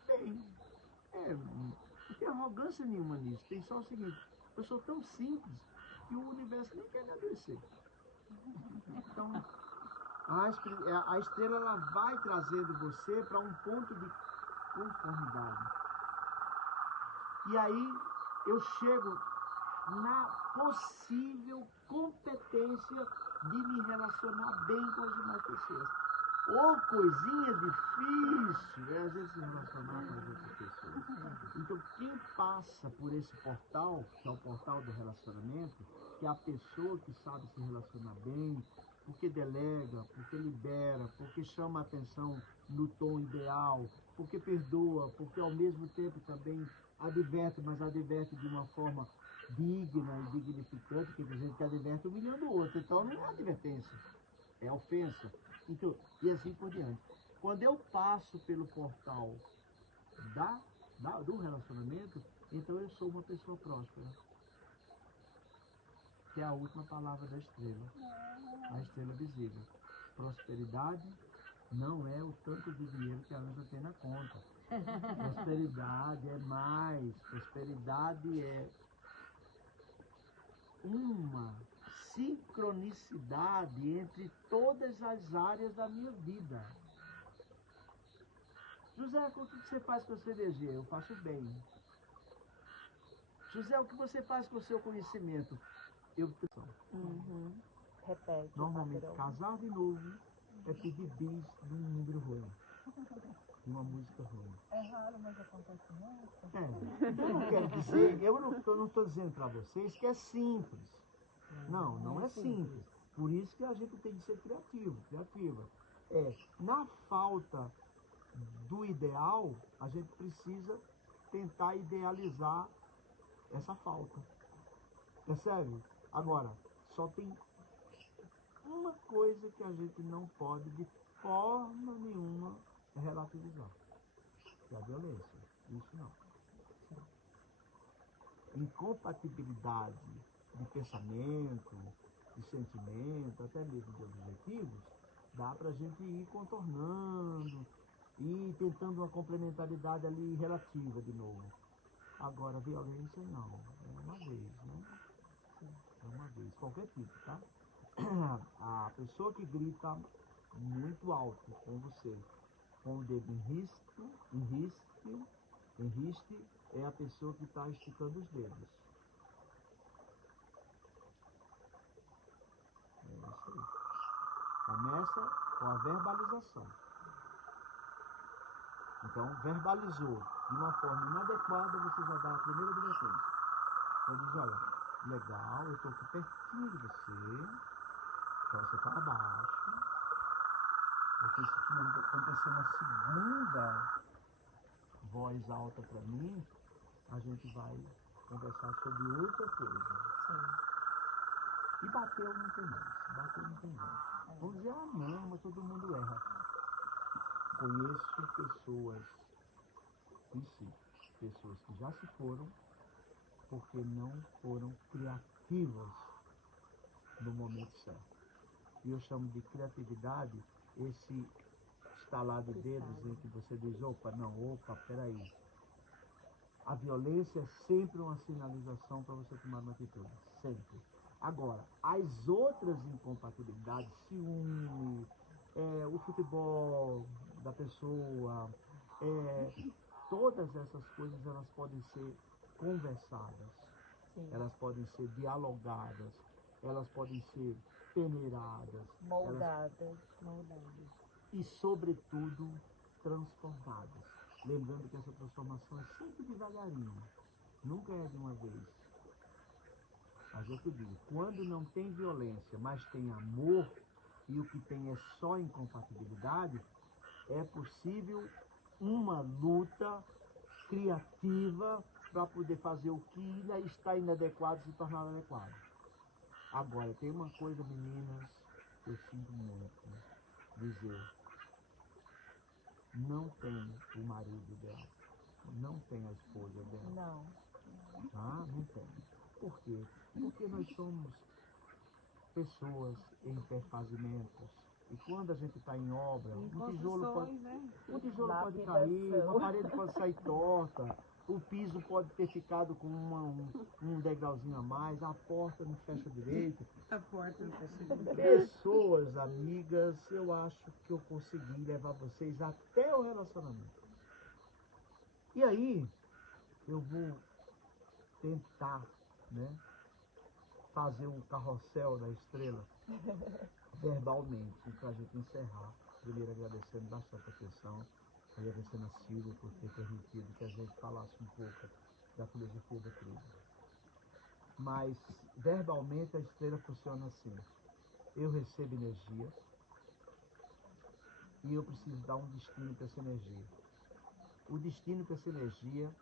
bem. Não tem arrogância nenhuma nisso. Tem só o seguinte, eu sou tão simples que o universo nem quer me adoecer. Então, a estrela ela vai trazendo você para um ponto de conformidade. E aí eu chego na possível competência de me relacionar bem com as demais pessoas. Ou coisinha difícil, às vezes se relacionar com as outras pessoas. Então quem passa por esse portal, que é o portal do relacionamento, que é a pessoa que sabe se relacionar bem, porque delega, porque libera, porque chama a atenção no tom ideal, porque perdoa, porque ao mesmo tempo também adverte, mas adverte de uma forma digna e dignificante, que tem gente que adverte humilhando o outro, então não é advertência, é ofensa. Então, e assim por diante. Quando eu passo pelo portal do relacionamento, então eu sou uma pessoa próspera. Que é a última palavra da estrela. A estrela visível. Prosperidade não é o tanto de dinheiro que a Anja tem na conta. Prosperidade é mais. Prosperidade é uma sincronicidade entre todas as áreas da minha vida. José, o que você faz com a sua energia? Eu faço bem. José, o que você faz com o seu conhecimento? Eu Repete. Normalmente, padrão. casar de novo é pedir bis de um número ruim, de uma música ruim. É raro, mas acontece muito. Eu não quero dizer, eu não estou dizendo para vocês que é simples. Não é simples. Por isso que a gente tem que ser criativa. Na falta do ideal, a gente precisa tentar idealizar essa falta. Percebe? Agora, só tem uma coisa que a gente não pode de forma nenhuma relativizar, que é a violência. Isso não. Incompatibilidade de pensamento, de sentimento, até mesmo de objetivos, dá para a gente ir contornando e tentando uma complementaridade ali relativa de novo. Agora, violência não. É uma vez, né? É uma vez. Qualquer tipo, tá? A pessoa que grita muito alto com você, com o dedo em riste, é a pessoa que está esticando os dedos. É isso aí. Começa com a verbalização. Então, verbalizou de uma forma inadequada, você já dá a primeira advertência. Você diz, olha, legal, eu estou aqui pertinho de você, então você está abaixo, porque se não acontecer uma segunda voz alta para mim, a gente vai conversar sobre outra coisa. Sim. E bateu não tem mais. Bateu não tem mais. Vamos dizer, não, mas todo mundo erra. Conheço pessoas que já se foram porque não foram criativas no momento certo. E eu chamo de criatividade esse estalar de dedos em que você diz, peraí. A violência é sempre uma sinalização para você tomar uma atitude, sempre. Agora, as outras incompatibilidades, ciúme, o futebol da pessoa, todas essas coisas elas podem ser conversadas, elas podem ser dialogadas, elas podem ser peneiradas, Moldadas. e, sobretudo, transformadas. Lembrando que essa transformação é sempre devagarinho, nunca é de uma vez. Mas eu te digo, quando não tem violência, mas tem amor, e o que tem é só incompatibilidade, é possível uma luta criativa para poder fazer o que está inadequado se tornar adequado. Agora, tem uma coisa, meninas, que eu sinto muito dizer. Não tem o marido ideal. não tem a esposa dela. Não. Tá? Não tem. Por quê? Porque nós somos pessoas em perfazimentos. E quando a gente está em obra, Em um tijolo pode, construções, né? um tijolo pode Lapidação. cair, uma parede pode sair torta, o piso pode ter ficado com um degrauzinho a mais, a porta não fecha direito. A porta não fecha direito. Pessoas amigas, eu acho que eu consegui levar vocês até o relacionamento. E aí, eu vou tentar, né, fazer um carrossel da estrela verbalmente, para a gente encerrar. Primeiro agradecendo bastante a atenção, agradecendo a Silvia por ter permitido que a gente falasse um pouco da filosofia da tribo. Mas verbalmente a estrela funciona assim: eu recebo energia e eu preciso dar um destino para essa energia. O destino para essa energia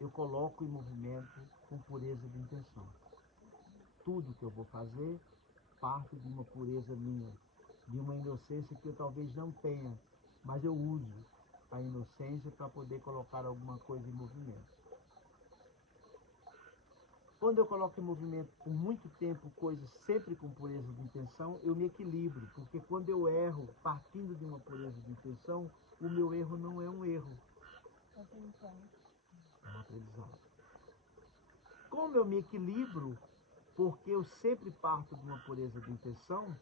eu coloco em movimento com pureza de intenção. Tudo que eu vou fazer parte de uma pureza minha, de uma inocência que eu talvez não tenha, mas eu uso a inocência para poder colocar alguma coisa em movimento. Quando eu coloco em movimento por muito tempo coisas sempre com pureza de intenção, eu me equilibro, porque quando eu erro partindo de uma pureza de intenção, o meu erro não é um erro, é um aprendizado. Como eu me equilibro, porque eu sempre parto de uma pureza de intenção,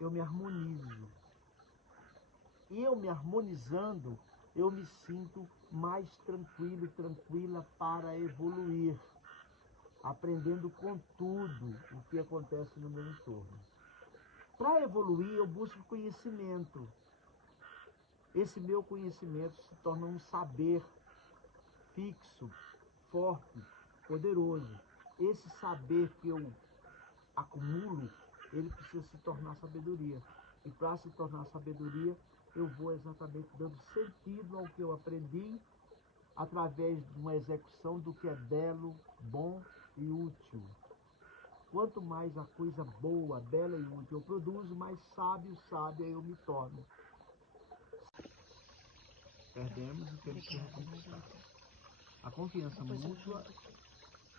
eu me harmonizo. E eu me harmonizando, eu me sinto mais tranquilo, tranquila para evoluir, aprendendo com tudo o que acontece no meu entorno. Para evoluir, eu busco conhecimento. Esse meu conhecimento se torna um saber fixo, forte, poderoso. Esse saber que eu acumulo, ele precisa se tornar sabedoria. E para se tornar sabedoria, eu vou exatamente dando sentido ao que eu aprendi através de uma execução do que é belo, bom e útil. Quanto mais a coisa boa, bela e útil eu produzo, mais sábio, sábia eu me torno. Perdemos e temos que reconquistar. A confiança mútua,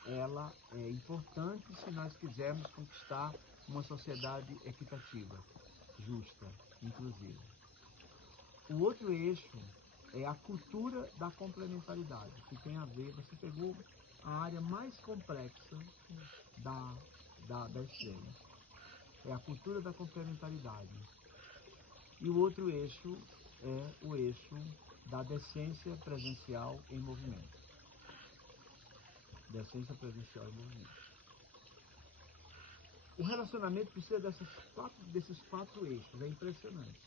ela é importante se nós quisermos conquistar uma sociedade equitativa, justa, inclusiva. O outro eixo é a cultura da complementaridade, que tem a ver, você pegou a área mais complexa da estrela. É a cultura da complementaridade. E o outro eixo é o eixo da decência presencial em movimento. Decência presencial em movimento. O relacionamento precisa desses quatro eixos, é impressionante.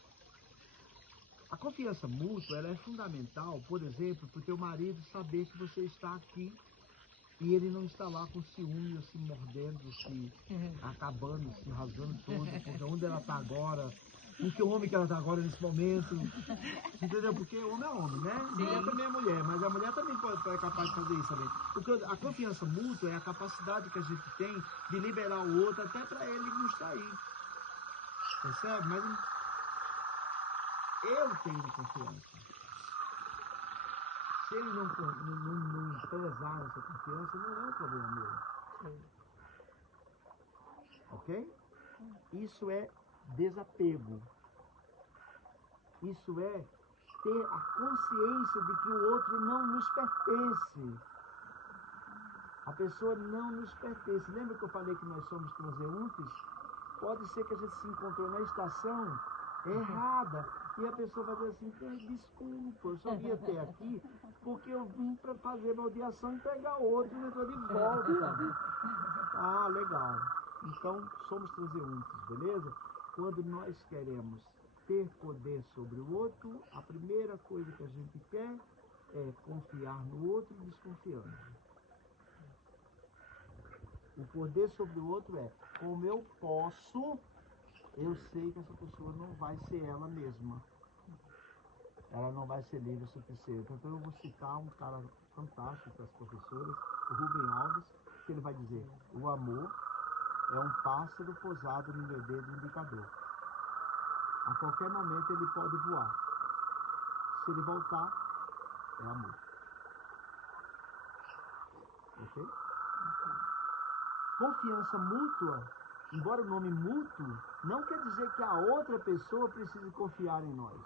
A confiança mútua, ela é fundamental, por exemplo, para o teu marido saber que você está aqui e ele não está lá com ciúme, ou se mordendo, se acabando, se rasgando todo, porque onde ela está agora, com que homem que ela está agora nesse momento, entendeu? Porque homem é homem, né? Mulher também é mulher, mas a mulher também é capaz de fazer isso também. Porque a confiança mútua é a capacidade que a gente tem de liberar o outro até para ele nos trair. Percebe? Mas eu tenho confiança. Se ele não prezar essa confiança, não é um problema meu. Ok? Isso é desapego. Isso é ter a consciência de que o outro não nos pertence. A pessoa não nos pertence. Lembra que eu falei que nós somos transeuntes? Pode ser que a gente se encontrou na estação errada e a pessoa vai dizer assim: desculpa, eu só vim até aqui porque eu vim para fazer baldeação e pegar outro e entrou de volta, sabe? Ah, legal. Então, somos transeuntes, beleza? Quando nós queremos ter poder sobre o outro, a primeira coisa que a gente quer é confiar no outro desconfiando. O poder sobre o outro é: como eu posso, eu sei que essa pessoa não vai ser ela mesma. Ela não vai ser livre o suficiente. Então eu vou citar um cara fantástico para as professoras, o Rubem Alves, que ele vai dizer: o amor é um pássaro pousado no meu dedo indicador. A qualquer momento ele pode voar. Se ele voltar, é amor. Ok? Confiança mútua, embora o nome mútuo, não quer dizer que a outra pessoa precise confiar em nós.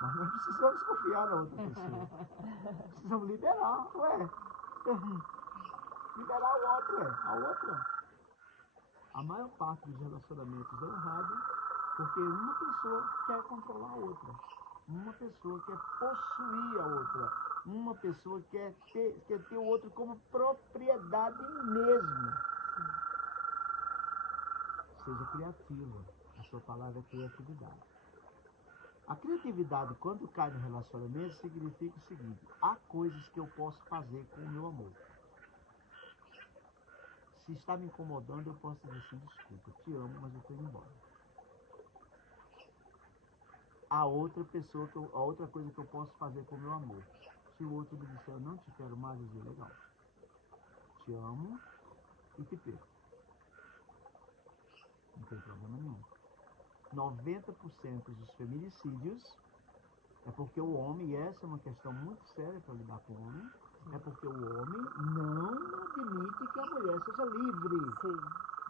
Mas nós precisamos confiar na outra pessoa. Precisamos liberar, ué. Liberar o outro, ué. A outra. A maior parte dos relacionamentos é errado porque uma pessoa quer controlar a outra. Uma pessoa quer possuir a outra. Uma pessoa quer ter o outro como propriedade mesmo. Seja criativa. A sua palavra é criatividade. A criatividade, quando cai no relacionamento, significa o seguinte: há coisas que eu posso fazer com o meu amor. Se está me incomodando, eu posso dizer assim: desculpa, te amo, mas eu estou indo embora. A outra coisa que eu posso fazer com o meu amor. Se o outro me disser, eu não te quero mais, eu dizer, legal. Te amo e te perco. Não tem problema nenhum. 90% dos feminicídios é porque o homem, e essa é uma questão muito séria para lidar com o homem, é porque o homem não admite que a mulher seja livre. Sim.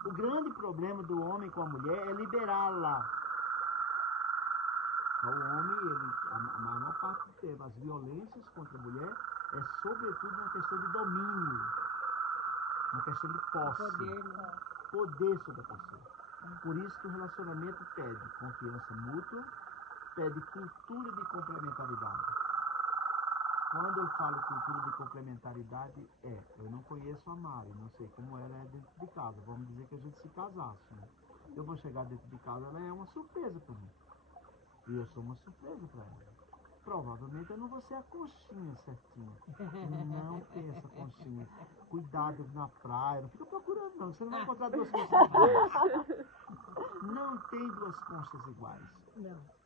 O grande problema do homem com a mulher é liberá-la. Então, o homem, a maior parte do tempo, as violências contra a mulher é sobretudo uma questão de domínio, uma questão de posse, Poder, né? poder sobre a pessoa. Por isso que o relacionamento pede confiança mútua, pede cultura de complementaridade. Quando eu falo cultura de complementaridade, eu não conheço a Mari, não sei como ela é dentro de casa. Vamos dizer que a gente se casasse, né? Eu vou chegar dentro de casa, ela é uma surpresa para mim. E eu sou uma surpresa para ela. Provavelmente eu não vou ser a conchinha certinha. Não tem essa conchinha. Cuidado na praia, não fica procurando não, você não vai encontrar duas conchas iguais. Não tem duas conchas iguais. Não.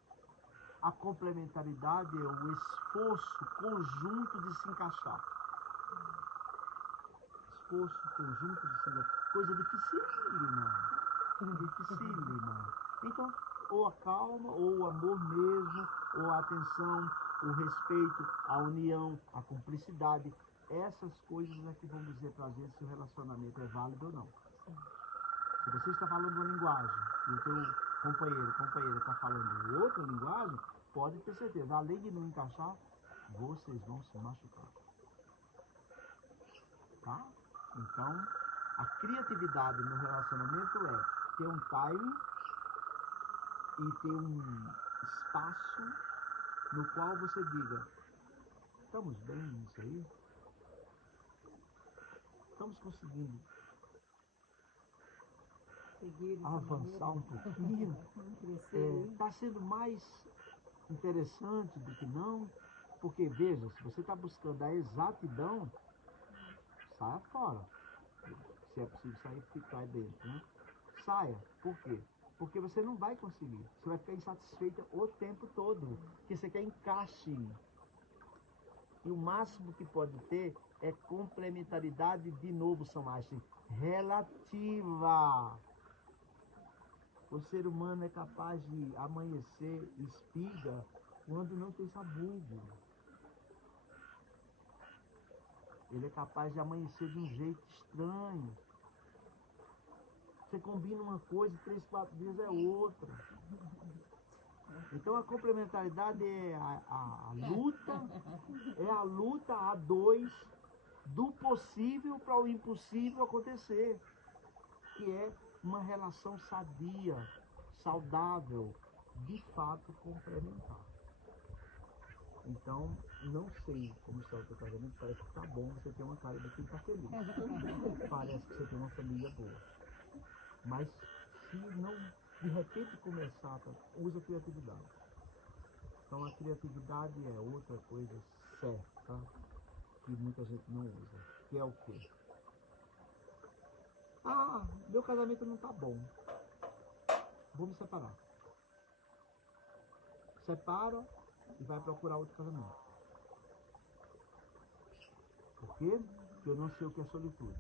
A complementaridade é o esforço conjunto de se encaixar. Esforço conjunto de se encaixar. Coisa dificílima. Dificílima. Então, ou a calma, ou o amor mesmo, ou a atenção, o respeito, a união, a cumplicidade. Essas coisas é que vão dizer pra gente se o relacionamento é válido ou não. Se você está falando uma linguagem e o teu companheira está falando outra linguagem, pode ter certeza, além de não encaixar, vocês vão se machucar. Tá? Então, a criatividade no relacionamento é ter um timing e ter um espaço no qual você diga, estamos bem nisso aí? Estamos conseguindo Seguir dessa avançar um pouquinho? crescer. Está sendo mais interessante do que não? Porque, veja, se você está buscando a exatidão, saia fora. Se é possível sair, ficar dentro, né? Saia. Por quê? Porque você não vai conseguir. Você vai ficar insatisfeita o tempo todo. Porque você quer encaixe. E o máximo que pode ter é complementaridade, de novo, São Einstein, relativa. O ser humano é capaz de amanhecer espiga quando não tem sabugo. Ele é capaz de amanhecer de um jeito estranho. Você combina uma coisa e 3, 4 dias é outra. Então a complementaridade é a luta a dois do possível para o impossível acontecer. Que é uma relação sadia, saudável, de fato complementar. Então, não sei como está o teu casamento, parece que tá bom, você tem uma cara de quem está feliz. Parece que você tem uma família boa. Mas se não, de repente começar, usa a criatividade. Então a criatividade é outra coisa certa que muita gente não usa. Que é o quê? Ah, meu casamento não tá bom. Vou me separar. Separa e vai procurar outro casamento. Por quê? Porque eu não sei o que é solitude.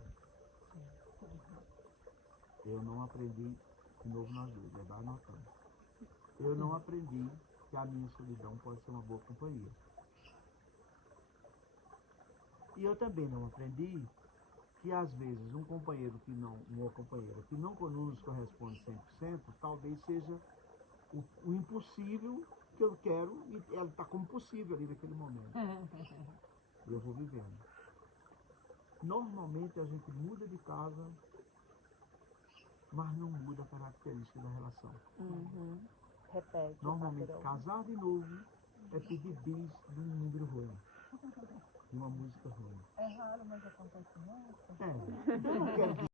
Eu não aprendi, de novo nós dois, vai anotando. Eu não aprendi que a minha solidão pode ser uma boa companhia. E eu também não aprendi que às vezes um companheiro que não, uma companheira que não nos corresponde 100%, talvez seja o impossível que eu quero e ela está como possível ali naquele momento. E eu vou vivendo. Normalmente a gente muda de casa, mas não muda a característica da relação. Repete. Normalmente padrão. casar de novo é pedir bis de um número ruim, de uma música ruim. É raro, mas acontece muito. É, eu não quero